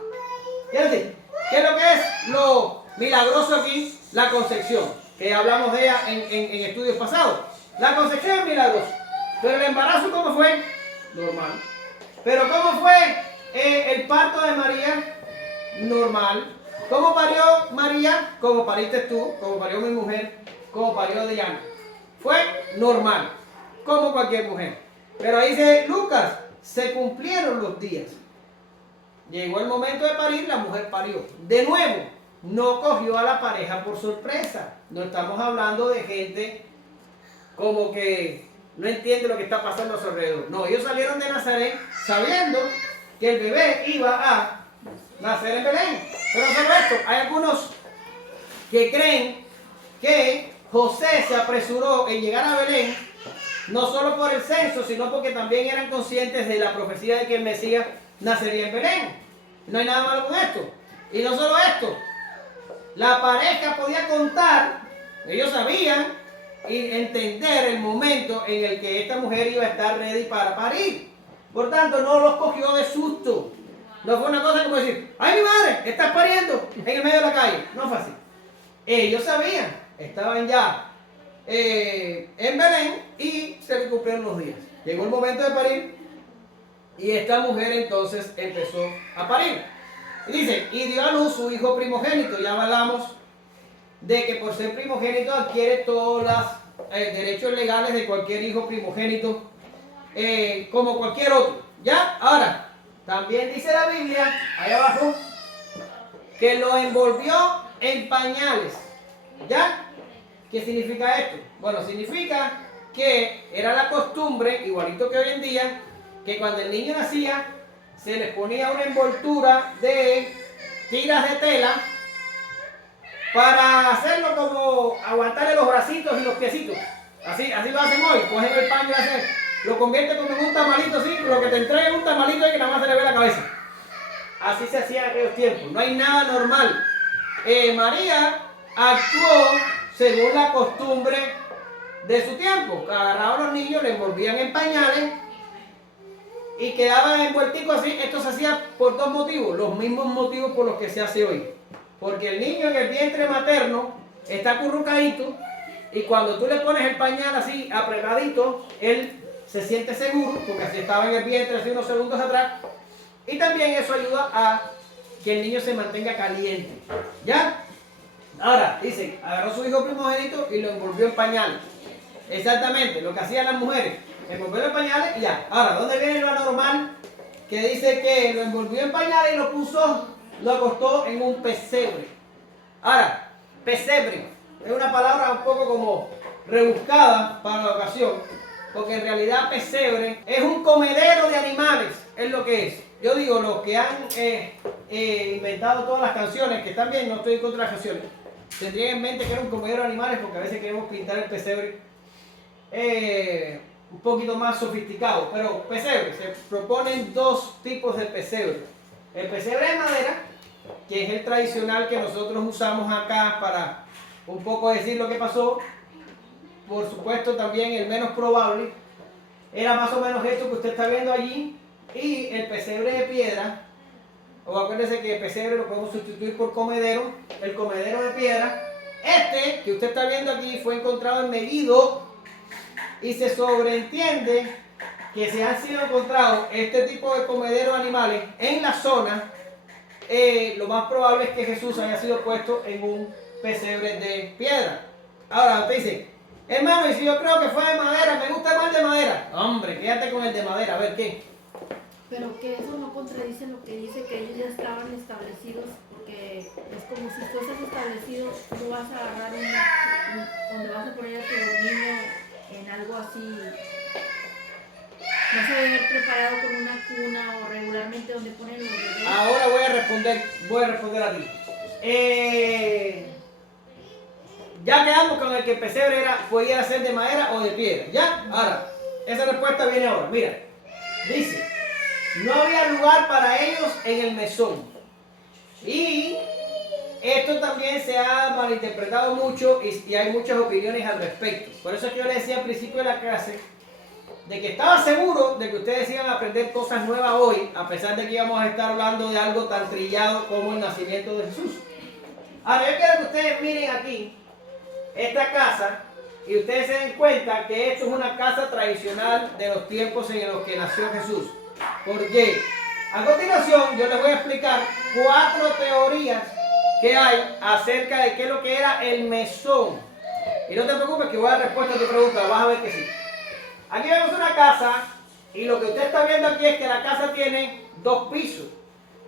Es decir, ¿qué es lo que es lo milagroso aquí? La concepción, que hablamos de ella en estudios pasados. La concepción es milagrosa. Pero el embarazo, ¿cómo fue? Normal. Pero ¿cómo fue el parto de María? Normal. ¿Cómo parió María? Como pariste tú, como parió mi mujer, como parió Diana. Fue normal, como cualquier mujer. Pero ahí dice Lucas, se cumplieron los días. Llegó el momento de parir, la mujer parió. De nuevo, no cogió a la pareja por sorpresa. No estamos hablando de gente como que no entiende lo que está pasando a su alrededor. No, ellos salieron de Nazaret sabiendo que el bebé iba a nacer en Belén. Pero no solo esto, hay algunos que creen que José se apresuró en llegar a Belén, no solo por el censo, sino porque también eran conscientes de la profecía de que el Mesías nacería en Belén. No hay nada malo con esto. Y no solo esto, la pareja podía contar, ellos sabían y entender el momento en el que esta mujer iba a estar ready para parir. Por tanto, no los cogió de susto. No fue una cosa como decir, ¡ay, mi madre! ¡Estás pariendo en el medio de la calle! No fue así. Ellos sabían, estaban ya en Belén y se le cumplieron los días. Llegó el momento de parir y esta mujer entonces empezó a parir. Y dice, y dio a luz su hijo primogénito. Ya hablamos de que por ser primogénito adquiere todos los derechos legales de cualquier hijo primogénito, como cualquier otro. ¿Ya? Ahora, también dice la Biblia, ahí abajo, que lo envolvió en pañales. ¿Ya? ¿Qué significa esto? Bueno, significa que era la costumbre, igualito que hoy en día, que cuando el niño nacía, se les ponía una envoltura de tiras de tela para hacerlo como aguantarle los bracitos y los piecitos. Así lo hacen hoy, cogen el paño y hacen, lo convierte como en un tamalito así, lo que te entrega es un tamalito y que nada más se le ve la cabeza. Así se hacía en aquellos tiempos, no hay nada normal. María actuó según la costumbre de su tiempo. Agarraban a los niños, le envolvían en pañales y quedaban envuelticos así. Esto se hacía por dos motivos, los mismos motivos por los que se hace hoy. Porque el niño en el vientre materno está acurrucadito y cuando tú le pones el pañal así apretadito, él se siente seguro, porque así estaba en el vientre hace unos segundos atrás. Y también eso ayuda a que el niño se mantenga caliente. ¿Ya? Ahora, dice, agarró a su hijo primogénito y lo envolvió en pañales. Exactamente, lo que hacían las mujeres. Envolvió en pañales y ya. Ahora, ¿dónde viene lo anormal? Que dice que lo envolvió en pañales y lo puso, lo acostó en un pesebre. Ahora, pesebre es una palabra un poco como rebuscada para la ocasión, porque en realidad pesebre es un comedero de animales, es lo que es. Yo digo, los que han inventado todas las canciones, que también no estoy en contra de las canciones, tendrían en mente que era un comedero de animales, porque a veces queremos pintar el pesebre un poquito más sofisticado. Pero pesebre, se proponen dos tipos de pesebre. El pesebre de madera, que es el tradicional que nosotros usamos acá para un poco decir lo que pasó. Por supuesto también el menos probable era más o menos esto que usted está viendo allí. Y el pesebre de piedra, o acuérdense que el pesebre lo podemos sustituir por comedero. El comedero de piedra, este que usted está viendo aquí, fue encontrado en Megiddo. Y se sobreentiende que si han sido encontrados este tipo de comederos animales en la zona, lo más probable es que Jesús haya sido puesto en un pesebre de piedra. Ahora usted dice, hermano, y si yo creo que fue de madera, me gusta más de madera. Hombre, quédate con el de madera, a ver qué. Pero que eso no contradice lo que dice que ellos ya estaban establecidos, porque es como si fueses establecido, no vas a agarrar donde vas a poner a tu niño en algo así. Vas a haber preparado con una cuna o regularmente donde ponen los bebés. Ahora voy a responder a ti. Ya quedamos con el que el pesebre podía ser de madera o de piedra. ¿Ya? Ahora, esa respuesta viene ahora. Mira, dice, no había lugar para ellos en el mesón. Y esto también se ha malinterpretado mucho y hay muchas opiniones al respecto. Por eso es que yo le decía al principio de la clase de que estaba seguro de que ustedes iban a aprender cosas nuevas hoy, a pesar de que íbamos a estar hablando de algo tan trillado como el nacimiento de Jesús. Ahora, yo quiero que ustedes miren aquí esta casa y ustedes se den cuenta que esto es una casa tradicional de los tiempos en los que nació Jesús. ¿Por qué? A continuación, yo les voy a explicar 4 teorías que hay acerca de qué es lo que era el mesón. Y no te preocupes que voy a dar respuesta a tu pregunta, vas a ver que sí. Aquí vemos una casa y lo que usted está viendo aquí es que la casa tiene 2 pisos.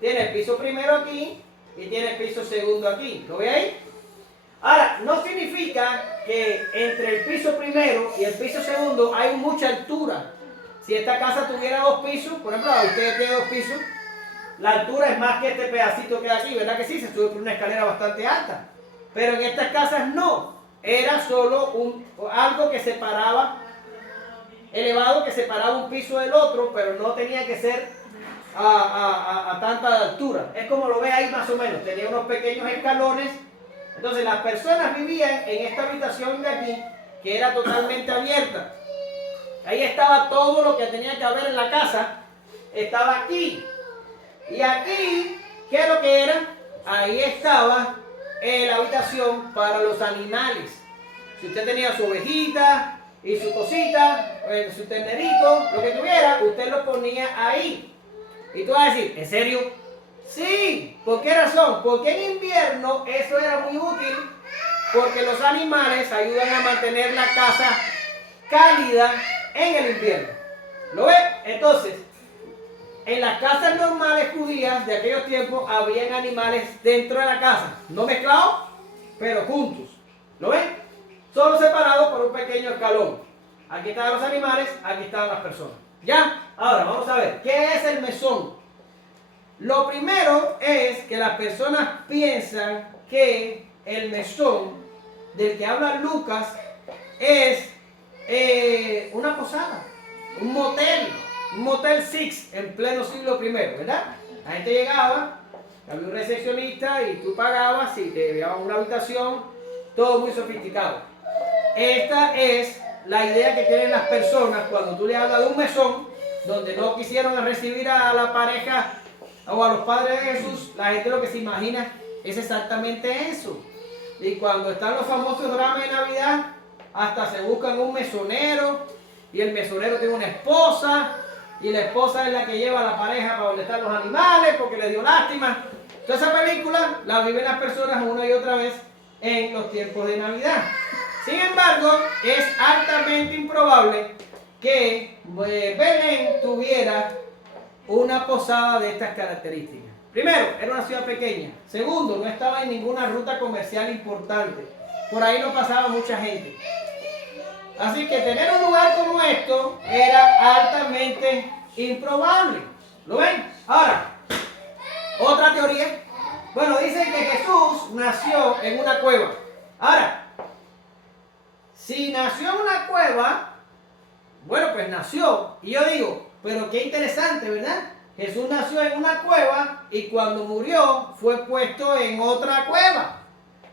Tiene el piso primero aquí y tiene el piso segundo aquí. ¿Lo ve ahí? Ahora, no significa que entre el piso primero y el piso segundo hay mucha altura. Si esta casa tuviera 2 pisos, por ejemplo, usted tiene 2 pisos, la altura es más que este pedacito que hay aquí, ¿verdad que sí? Se sube por una escalera bastante alta. Pero en estas casas no. Era solo algo que separaba, elevado, que separaba un piso del otro, pero no tenía que ser a tanta altura. Es como lo ve ahí más o menos. Tenía unos pequeños escalones. Entonces las personas vivían en esta habitación de aquí, que era totalmente abierta. Ahí estaba todo lo que tenía que haber en la casa. Estaba aquí. Y aquí, ¿qué es lo que era? Ahí estaba la habitación para los animales. Si usted tenía su ovejita y su cosita, su ternerito, lo que tuviera, usted lo ponía ahí. Y tú vas a decir, ¿en serio? Sí. ¿Por qué razón? Porque en invierno eso era muy útil, porque los animales ayudan a mantener la casa cálida en el invierno. ¿Lo ve? Entonces, en las casas normales judías de aquellos tiempos habían animales dentro de la casa, no mezclados, pero juntos. ¿Lo ven? Solo separados por un pequeño escalón. Aquí estaban los animales, aquí estaban las personas. ¿Ya? Ahora vamos a ver, ¿qué es el mesón? Lo primero es que las personas piensan que el mesón del que habla Lucas es una posada, un motel Six en pleno siglo I, ¿verdad? La gente llegaba, había un recepcionista y tú pagabas y te llevaban una habitación, todo muy sofisticado. Esta es la idea que tienen las personas cuando tú le hablas de un mesón donde no quisieron recibir a la pareja o a los padres de Jesús. La gente lo que se imagina es exactamente eso. Y cuando están los famosos dramas de Navidad, hasta se buscan un mesonero y el mesonero tiene una esposa y la esposa es la que lleva a la pareja para donde están los animales porque le dio lástima. Toda esa película la viven las personas una y otra vez en los tiempos de Navidad. Sin embargo, es altamente improbable que Belén tuviera una posada de estas características. Primero, era una ciudad pequeña. Segundo, no estaba en ninguna ruta comercial importante. Por ahí no pasaba mucha gente. Así que tener un lugar como esto era altamente improbable. ¿Lo ven? Ahora, otra teoría. Bueno, dicen que Jesús nació en una cueva. Ahora, si nació en una cueva, bueno, pues nació. Y yo digo, pero qué interesante, ¿verdad? Jesús nació en una cueva y cuando murió fue puesto en otra cueva.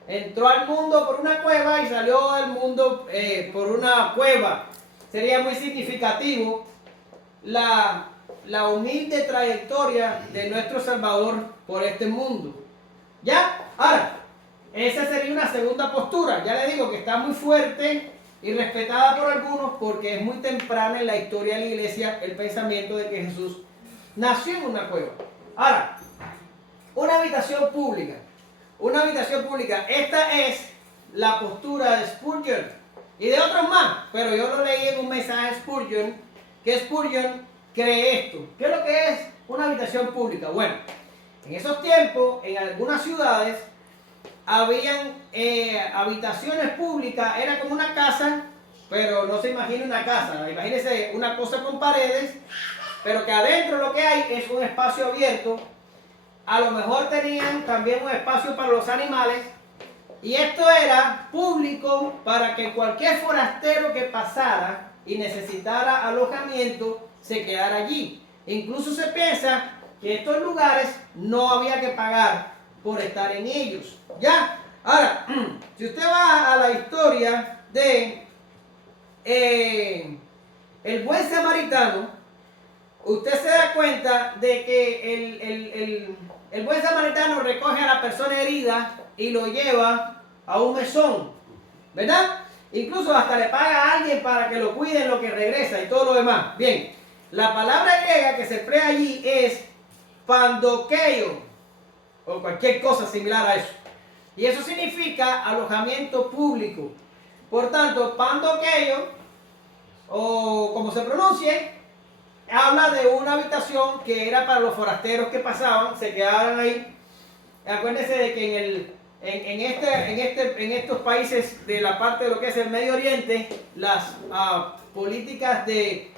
Entró al mundo por una cueva y salió del mundo por una cueva. Sería muy significativo la humilde trayectoria de nuestro Salvador por este mundo. ¿Ya? Ahora, esa sería una segunda postura. Ya le digo que está muy fuerte y respetada por algunos porque es muy temprana en la historia de la iglesia el pensamiento de que Jesús nació en una cueva. Ahora, una habitación pública. Una habitación pública. Esta es la postura de Spurgeon y de otros más, pero yo lo leí en un mensaje de Spurgeon, que Spurgeon cree esto. ¿Qué es lo que es una habitación pública? Bueno, en esos tiempos, en algunas ciudades, habían habitaciones públicas, era como una casa, pero no se imagine una casa, imagínese una cosa con paredes, pero que adentro lo que hay es un espacio abierto. A lo mejor tenían también un espacio para los animales y esto era público para que cualquier forastero que pasara y necesitara alojamiento se quedara allí. Incluso se piensa que estos lugares no había que pagar por estar en ellos. ¿Ya? Ahora, si usted va a la historia de el buen samaritano, usted se da cuenta de que el buen samaritano recoge a la persona herida y lo lleva a un mesón, ¿verdad? Incluso hasta le paga a alguien para que lo cuide en lo que regresa y todo lo demás. Bien, la palabra griega que se emplea allí es pandokeio, o cualquier cosa similar a eso. Y eso significa alojamiento público. Por tanto, pandokeio, o como se pronuncie, habla de una habitación que era para los forasteros que pasaban, se quedaban ahí. Acuérdense de que en estos países de la parte de lo que es el Medio Oriente, las políticas de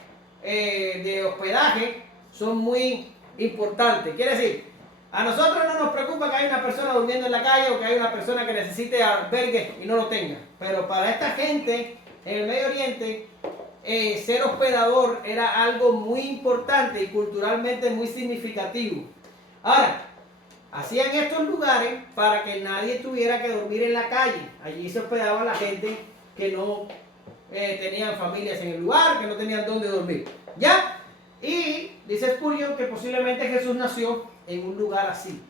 hospedaje son muy importantes. Quiere decir, a nosotros no nos preocupa que haya una persona durmiendo en la calle o que haya una persona que necesite albergue y no lo tenga. Pero para esta gente en el Medio Oriente, ser hospedador era algo muy importante y culturalmente muy significativo. Ahora, hacían estos lugares para que nadie tuviera que dormir en la calle. Allí se hospedaba la gente que no tenían familias en el lugar, que no tenían dónde dormir. ¿Ya? Y dice Spurgeon que posiblemente Jesús nació en un lugar así.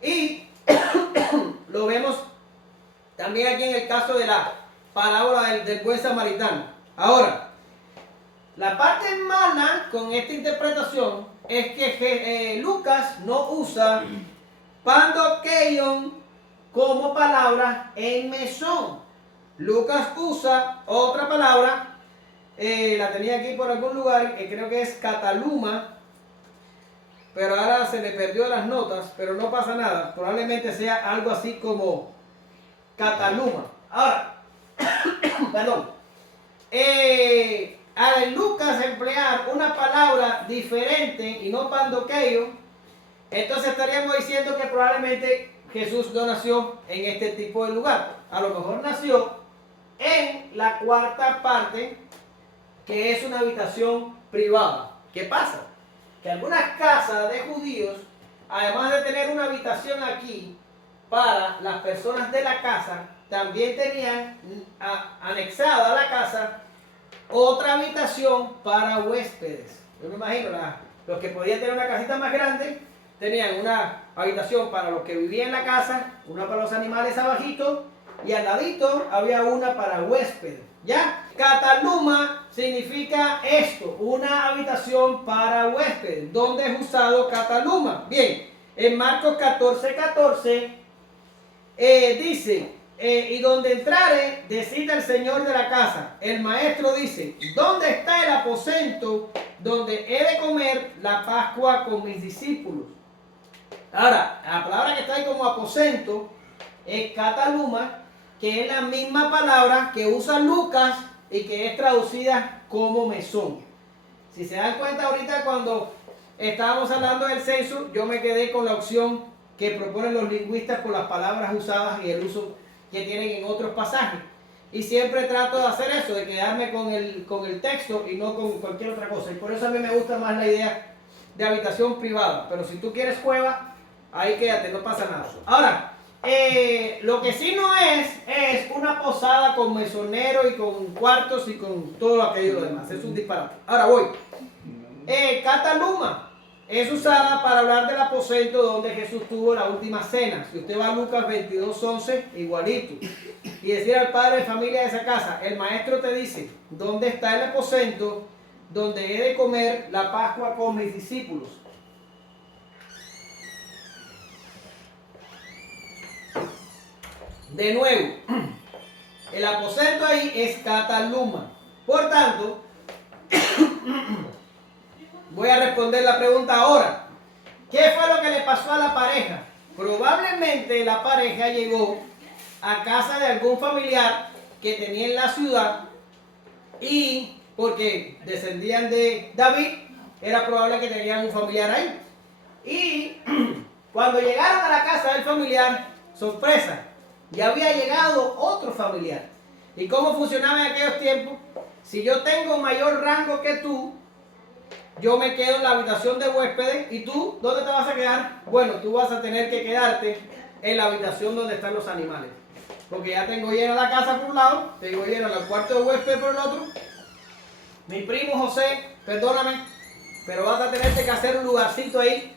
Y lo vemos también aquí en el caso de la parábola del buen samaritano. Ahora, la parte mala con esta interpretación es que Lucas no usa pandokeion como palabra en mesón. Lucas usa otra palabra, la tenía aquí por algún lugar, que creo que es kataluma, pero ahora se me perdió las notas, pero no pasa nada, probablemente sea algo así como kataluma. Ahora, perdón, al Lucas emplear una palabra diferente y no pandokeio, entonces estaríamos diciendo que probablemente Jesús no nació en este tipo de lugar. A lo mejor nació en la cuarta parte, que es una habitación privada. ¿Qué pasa? Que algunas casas de judíos, además de tener una habitación aquí para las personas de la casa, también tenían anexada a la casa otra habitación para huéspedes. Yo me imagino, los que podían tener una casita más grande, tenían una habitación para los que vivían en la casa, una para los animales abajito, y al ladito había una para huéspedes. ¿Ya? Kataluma significa esto, una habitación para huéspedes. ¿Dónde es usado kataluma? Bien, en Marcos 14:14 dice, y donde entrare, decida el señor de la casa. El maestro dice, ¿dónde está el aposento donde he de comer la Pascua con mis discípulos? Ahora, la palabra que está ahí como aposento es kataluma, que es la misma palabra que usa Lucas y que es traducida como mesón. Si se dan cuenta ahorita cuando estábamos hablando del censo, yo me quedé con la opción que proponen los lingüistas por las palabras usadas y el uso que tienen en otros pasajes. Y siempre trato de hacer eso, de quedarme con el texto y no con cualquier otra cosa. Y por eso a mí me gusta más la idea de habitación privada. Pero si tú quieres cueva, ahí quédate, no pasa nada. Ahora, lo que sí no es una posada con mesonero y con cuartos y con todo aquello demás. Es un disparate. Ahora voy. Kataluma es usada para hablar del aposento donde Jesús tuvo la última cena. Si usted va a Lucas 22:11, igualito. Y decir al padre de familia de esa casa, el maestro te dice, ¿dónde está el aposento donde he de comer la Pascua con mis discípulos? De nuevo, el aposento ahí es kataluma. Por tanto, voy a responder la pregunta ahora. ¿Qué fue lo que le pasó a la pareja? Probablemente la pareja llegó a casa de algún familiar que tenía en la ciudad y porque descendían de David, era probable que tenían un familiar ahí. Y cuando llegaron a la casa del familiar, sorpresa, ya había llegado otro familiar. ¿Y cómo funcionaba en aquellos tiempos? Si yo tengo mayor rango que tú, yo me quedo en la habitación de huéspedes. ¿Y tú dónde te vas a quedar? Bueno, tú vas a tener que quedarte en la habitación donde están los animales. Porque ya tengo llena la casa por un lado, tengo llena el cuarto de huésped por el otro. mi primo José, perdóname, pero vas a tener que hacer un lugarcito ahí,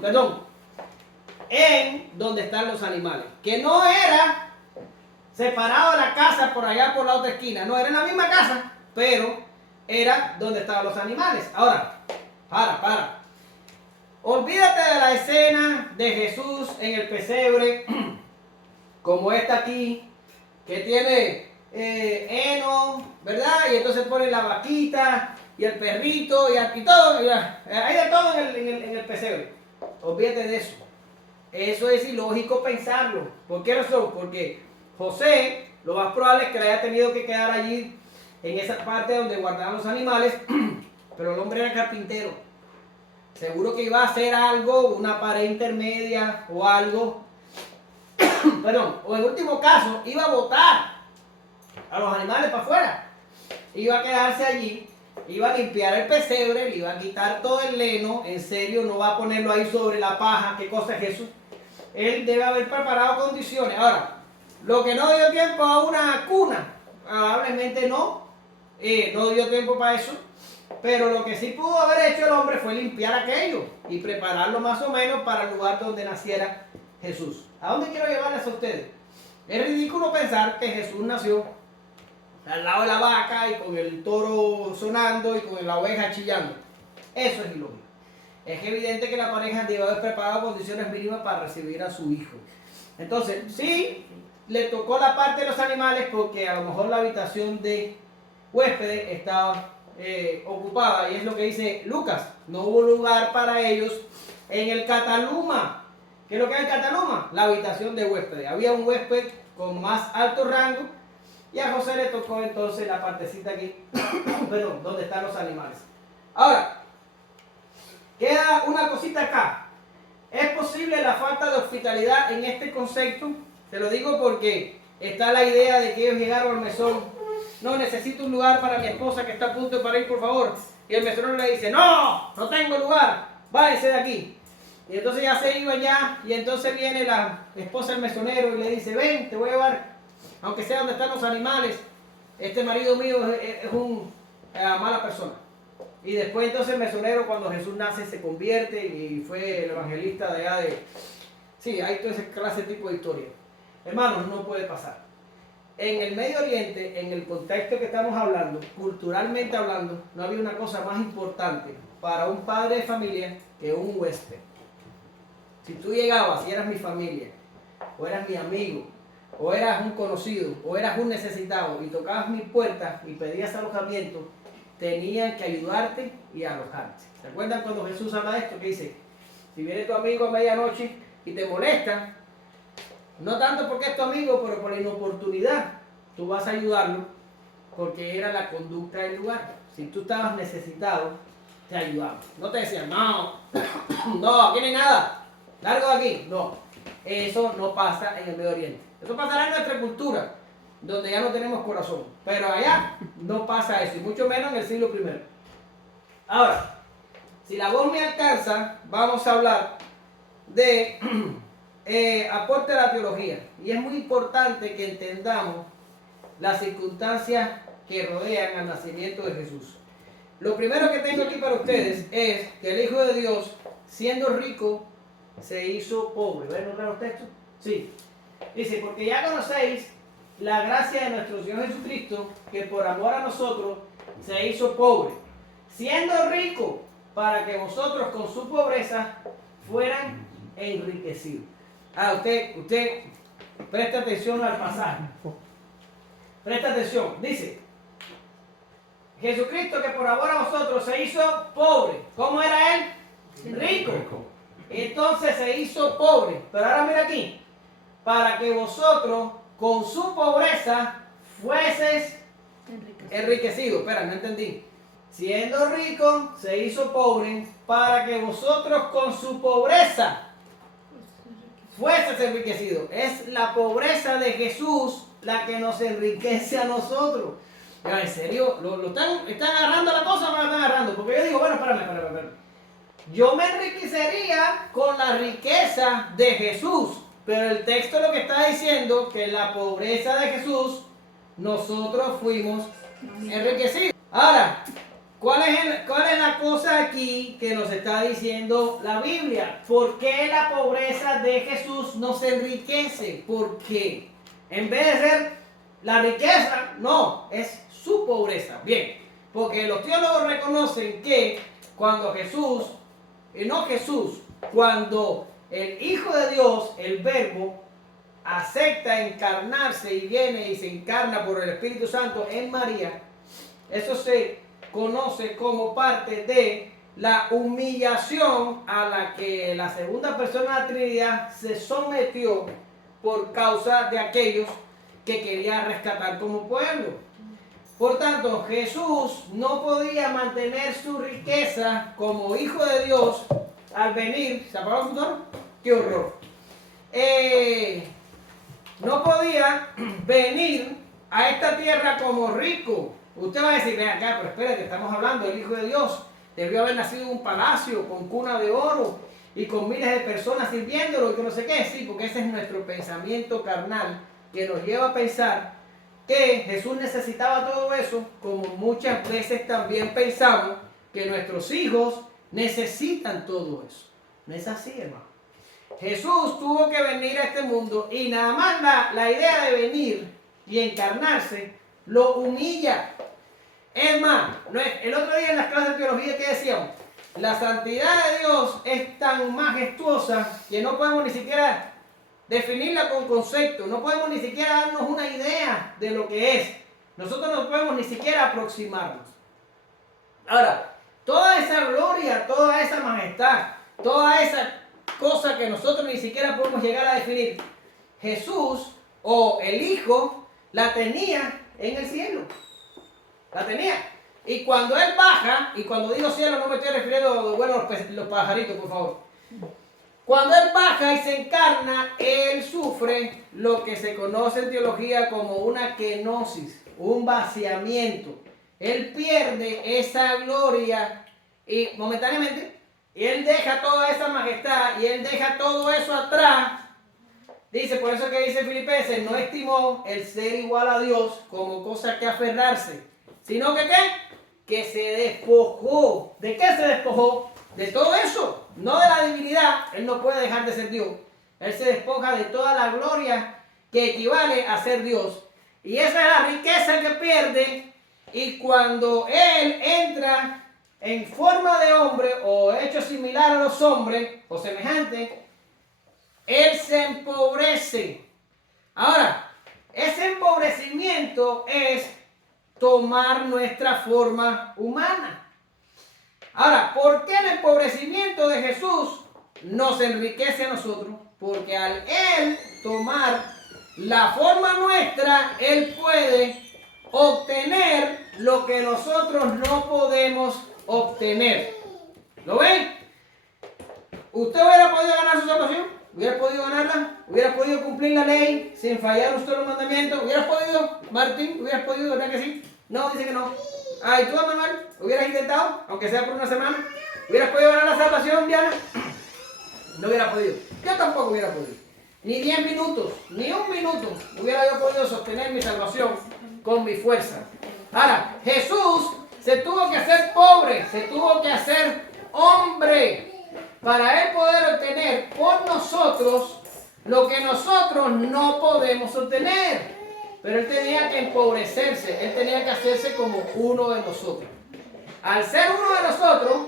perdón, en donde están los animales. Que no era separado de la casa por allá por la otra esquina, no, era en la misma casa, pero era donde estaban los animales. Ahora, para. Olvídate de la escena de Jesús en el pesebre, como esta aquí, que tiene heno, ¿verdad? Y entonces pone la vaquita y el perrito y todo, hay de todo en el pesebre. Olvídate de eso. Eso es ilógico pensarlo. ¿Por qué razón? Porque José, lo más probable es que le haya tenido que quedar allí en esa parte donde guardaban los animales, pero el hombre era carpintero. Seguro que iba a hacer algo, una pared intermedia o algo, perdón, o en último caso, iba a botar a los animales para afuera. Iba a quedarse allí, iba a limpiar el pesebre, le iba a quitar todo el heno, en serio, no va a ponerlo ahí sobre la paja, ¿qué cosa es eso? Él debe haber preparado condiciones. Ahora, lo que no dio tiempo a una cuna, probablemente no dio tiempo para eso. Pero lo que sí pudo haber hecho el hombre fue limpiar aquello y prepararlo más o menos para el lugar donde naciera Jesús. ¿A dónde quiero llevarles a ustedes? Es ridículo pensar que Jesús nació al lado de la vaca y con el toro sonando y con la oveja chillando. Eso es ilógico. Es evidente que la pareja debe haber preparado condiciones mínimas para recibir a su hijo. Entonces, sí, le tocó la parte de los animales porque a lo mejor la habitación de huéspedes estaba ocupada, y es lo que dice Lucas, no hubo lugar para ellos en el cataluma. ¿Qué es lo que es el cataluma? La habitación de huéspedes. Había un huésped con más alto rango y a José le tocó entonces la partecita aquí, perdón, donde están los animales. Ahora, queda una cosita acá. ¿Es posible la falta de hospitalidad en este concepto? Te lo digo porque está la idea de que ellos llegaron al mesón. No, necesito un lugar para mi esposa que está a punto de parir, por favor. Y el mesonero le dice, no tengo lugar, váyase de aquí. Y entonces ya se iba ya, y entonces viene la esposa del mesonero y le dice, ven, te voy a llevar, aunque sea donde están los animales, este marido mío es una mala persona. Y después entonces el mesonero, cuando Jesús nace, se convierte y fue el evangelista de allá de... Sí, hay toda esa clase de tipo de historia. Hermanos, no puede pasar. En el Medio Oriente, en el contexto que estamos hablando, culturalmente hablando, no había una cosa más importante para un padre de familia que un huésped. Si tú llegabas y eras mi familia, o eras mi amigo, o eras un conocido, o eras un necesitado, y tocabas mi puerta y pedías alojamiento, tenían que ayudarte y alojarte. ¿Se acuerdan cuando Jesús habla de esto? Que dice, si viene tu amigo a medianoche y te molesta, no tanto porque es tu amigo, pero por la inoportunidad, tú vas a ayudarlo porque era la conducta del lugar. Si tú estabas necesitado, te ayudamos. No te decían, no, aquí no hay nada, largo de aquí. No, eso no pasa en el Medio Oriente. Eso pasará en nuestra cultura, donde ya no tenemos corazón. Pero allá no pasa eso, y mucho menos en el siglo I. Ahora, si la voz me alcanza, vamos a hablar de... aporte a la teología, y es muy importante que entendamos las circunstancias que rodean al nacimiento de Jesús. Lo primero que tengo aquí para ustedes es que el Hijo de Dios, siendo rico, se hizo pobre. ¿Ven los textos? Sí. Dice, porque ya conocéis la gracia de nuestro Señor Jesucristo, que por amor a nosotros se hizo pobre, siendo rico, para que vosotros con su pobreza fueran enriquecidos. Usted presta atención al pasaje. Presta atención. Dice, Jesucristo que por amor a vosotros se hizo pobre. ¿Cómo era él? Rico. Entonces se hizo pobre. Pero ahora mira aquí. Para que vosotros con su pobreza fueses enriquecidos. Espera, no entendí. Siendo rico se hizo pobre para que vosotros con su pobreza fueses enriquecidos. Es la pobreza de Jesús la que nos enriquece a nosotros. Ya, en serio, ¿están agarrando la cosa o no la están agarrando? Porque yo digo, bueno, espérame. Yo me enriquecería con la riqueza de Jesús. Pero el texto lo que está diciendo que en la pobreza de Jesús nosotros fuimos enriquecidos. Ahora, ¿cuál es la cosa aquí que nos está diciendo la Biblia? ¿Por qué la pobreza de Jesús nos enriquece? ¿Por qué? En vez de ser la riqueza, no, es su pobreza. Bien, porque los teólogos reconocen que cuando Jesús, y no Jesús, cuando el Hijo de Dios, el Verbo, acepta encarnarse y viene y se encarna por el Espíritu Santo en María, eso se conoce como parte de la humillación a la que la segunda persona de la Trinidad se sometió por causa de aquellos que quería rescatar como pueblo. Por tanto, Jesús no podía mantener su riqueza como Hijo de Dios al venir. ¿Se apagó el motor? ¡Qué horror! No podía venir a esta tierra como rico. Usted va a decir, ven acá, pero espérate, estamos hablando del Hijo de Dios. Debió haber nacido en un palacio con cuna de oro y con miles de personas sirviéndolo y que no sé qué. Sí, porque ese es nuestro pensamiento carnal que nos lleva a pensar que Jesús necesitaba todo eso, como muchas veces también pensamos que nuestros hijos necesitan todo eso. No es así, hermano. Jesús tuvo que venir a este mundo y nada más la idea de venir y encarnarse lo humilla. Es más, el otro día en las clases de teología que decíamos, la santidad de Dios es tan majestuosa que no podemos ni siquiera definirla con conceptos, no podemos ni siquiera darnos una idea de lo que es. Nosotros no podemos ni siquiera aproximarnos. Ahora, toda esa gloria, toda esa majestad, toda esa cosa que nosotros ni siquiera podemos llegar a definir, Jesús o el Hijo la tenía en el cielo. La tenía. Y cuando Él baja, y cuando digo cielo no me estoy refiriendo a los pajaritos, por favor. Cuando Él baja y se encarna, Él sufre lo que se conoce en teología como una kenosis, un vaciamiento. Él pierde esa gloria y momentáneamente, y Él deja toda esa majestad, y Él deja todo eso atrás. Dice, por eso que dice Filipenses, no estimó el ser igual a Dios como cosa que aferrarse, sino que ¿qué? Que se despojó. ¿De qué se despojó? De todo eso, no de la divinidad. Él no puede dejar de ser Dios. Él se despoja de toda la gloria que equivale a ser Dios. Y esa es la riqueza que pierde. Y cuando Él entra en forma de hombre o hecho similar a los hombres o semejante, Él se empobrece. Ahora, ese empobrecimiento es tomar nuestra forma humana. Ahora, ¿por qué el empobrecimiento de Jesús nos enriquece a nosotros? Porque al Él tomar la forma nuestra, Él puede obtener lo que nosotros no podemos obtener. ¿Lo ven? ¿Usted hubiera podido ganar su salvación? ¿Hubiera podido ganarla? ¿Hubiera podido cumplir la ley sin fallar usted los mandamientos? ¿Hubieras podido, Martín? ¿Hubieras podido? ¿Verdad que sí? No, dice que no. ¿Y tú, Manuel? ¿Hubieras intentado? Aunque sea por una semana. ¿Hubieras podido ganar la salvación, Diana? No hubiera podido. Yo tampoco hubiera podido. Ni 10 minutos, ni un minuto hubiera yo podido sostener mi salvación con mi fuerza. Ahora, Jesús se tuvo que hacer pobre, se tuvo que hacer hombre para Él poder obtener por nosotros lo que nosotros no podemos obtener. Pero Él tenía que empobrecerse, Él tenía que hacerse como uno de nosotros. Al ser uno de nosotros,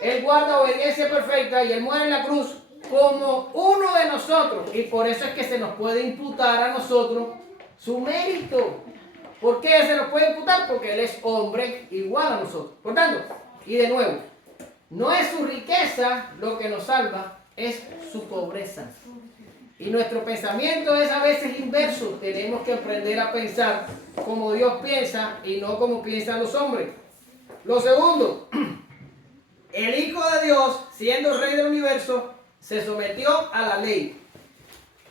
Él guarda obediencia perfecta y Él muere en la cruz como uno de nosotros. Y por eso es que se nos puede imputar a nosotros su mérito. ¿Por qué se nos puede imputar? Porque Él es hombre igual a nosotros. Por tanto, y de nuevo, no es su riqueza lo que nos salva, es su pobreza. Y nuestro pensamiento es a veces inverso. Tenemos que aprender a pensar como Dios piensa y no como piensan los hombres. Lo segundo, el Hijo de Dios, siendo el Rey del universo, se sometió a la ley.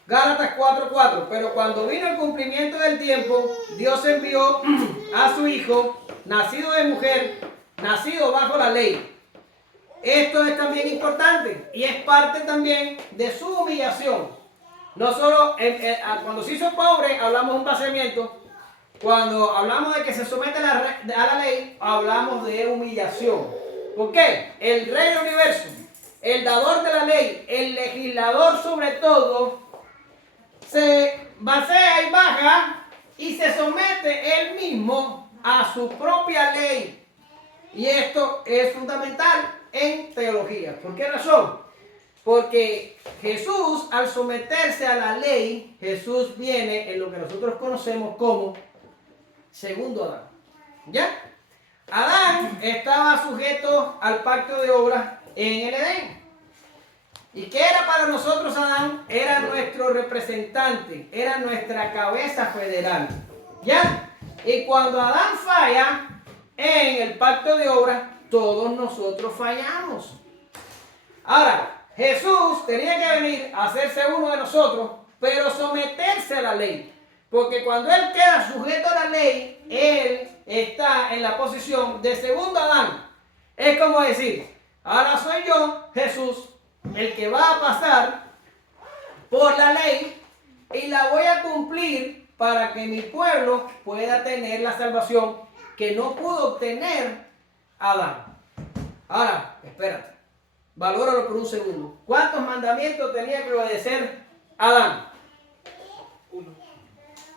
Gálatas 4:4. Pero cuando vino el cumplimiento del tiempo, Dios envió a su Hijo, nacido de mujer, nacido bajo la ley. Esto es también importante y es parte también de su humillación. No solo cuando se hizo pobre hablamos de un vaciamiento, cuando hablamos de que se somete a la ley, hablamos de humillación. ¿Por qué? El rey del universo, el dador de la ley, el legislador sobre todo, se basea y baja y se somete él mismo a su propia ley. Y esto es fundamental en teología. ¿Por qué razón? Porque Jesús, al someterse a la ley, Jesús viene en lo que nosotros conocemos como segundo Adán. ¿Ya? Adán estaba sujeto al pacto de obras en el Edén. ¿Y qué era para nosotros Adán? Era nuestro representante, era nuestra cabeza federal. ¿Ya? Y cuando Adán falla en el pacto de obras, todos nosotros fallamos. Ahora, Jesús tenía que venir a hacerse uno de nosotros, pero someterse a la ley. Porque cuando Él queda sujeto a la ley, Él está en la posición de segundo Adán. Es como decir, ahora soy yo, Jesús, el que va a pasar por la ley y la voy a cumplir para que mi pueblo pueda tener la salvación que no pudo obtener Adán. Ahora, espérate, valóralo por un segundo. ¿Cuántos mandamientos tenía que obedecer Adán?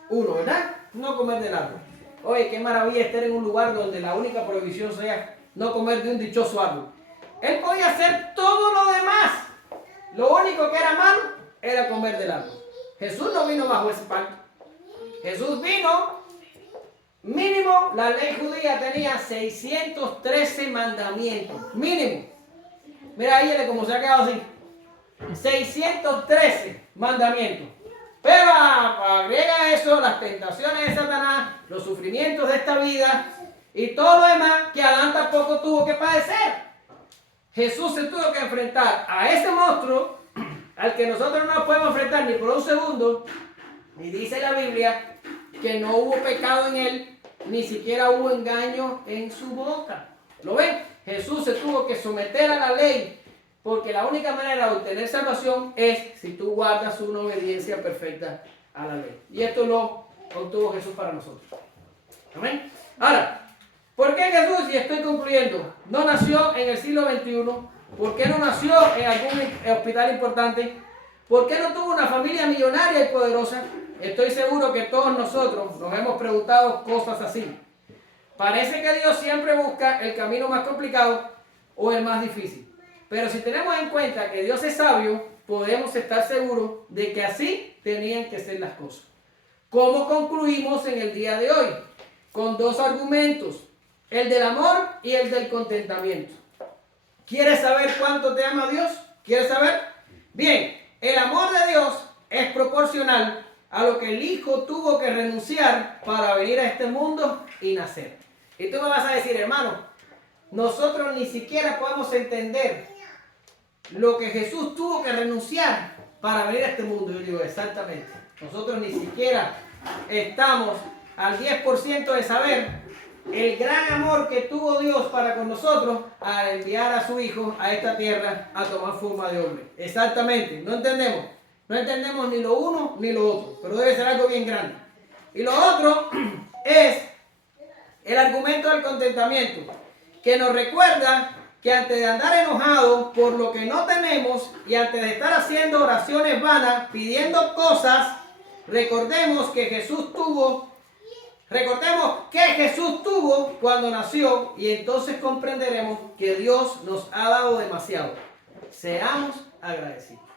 Uno, ¿verdad? No comer del árbol. Oye, qué maravilla estar en un lugar donde la única prohibición sea no comer de un dichoso árbol. Él podía hacer todo lo demás. Lo único que era malo era comer del árbol. Jesús no vino bajo ese pacto. Jesús vino, mínimo, la ley judía tenía 613 mandamientos. Mínimo. Mira ahí como se ha quedado así. 613 mandamientos. Pero agrega a eso las tentaciones de Satanás, los sufrimientos de esta vida y todo lo demás que Adán tampoco tuvo que padecer. Jesús se tuvo que enfrentar a ese monstruo al que nosotros no nos podemos enfrentar ni por un segundo. Y dice la Biblia que no hubo pecado en él, ni siquiera hubo engaño en su boca. ¿Lo ven? Jesús se tuvo que someter a la ley. Porque la única manera de obtener salvación es si tú guardas una obediencia perfecta a la ley. Y esto lo obtuvo Jesús para nosotros. Amén. Ahora, ¿por qué Jesús, y estoy concluyendo, no nació en el siglo XXI? ¿Por qué no nació en algún hospital importante? ¿Por qué no tuvo una familia millonaria y poderosa? Estoy seguro que todos nosotros nos hemos preguntado cosas así. Parece que Dios siempre busca el camino más complicado o el más difícil. Pero si tenemos en cuenta que Dios es sabio, podemos estar seguros de que así tenían que ser las cosas. ¿Cómo concluimos en el día de hoy? Con dos argumentos, el del amor y el del contentamiento. ¿Quieres saber cuánto te ama Dios? ¿Quieres saber? Bien, el amor de Dios es proporcional a lo que el Hijo tuvo que renunciar para venir a este mundo y nacer. Y tú me vas a decir, hermano, nosotros ni siquiera podemos entender lo que Jesús tuvo que renunciar para venir a este mundo. Yo digo, exactamente. Nosotros ni siquiera estamos al 10% de saber el gran amor que tuvo Dios para con nosotros al enviar a su Hijo a esta tierra a tomar forma de hombre. Exactamente. No entendemos. No entendemos ni lo uno ni lo otro. Pero debe ser algo bien grande. Y lo otro es el argumento del contentamiento, que nos recuerda que antes de andar enojados por lo que no tenemos y antes de estar haciendo oraciones vanas, pidiendo cosas, recordemos que Jesús tuvo cuando nació y entonces comprenderemos que Dios nos ha dado demasiado. Seamos agradecidos.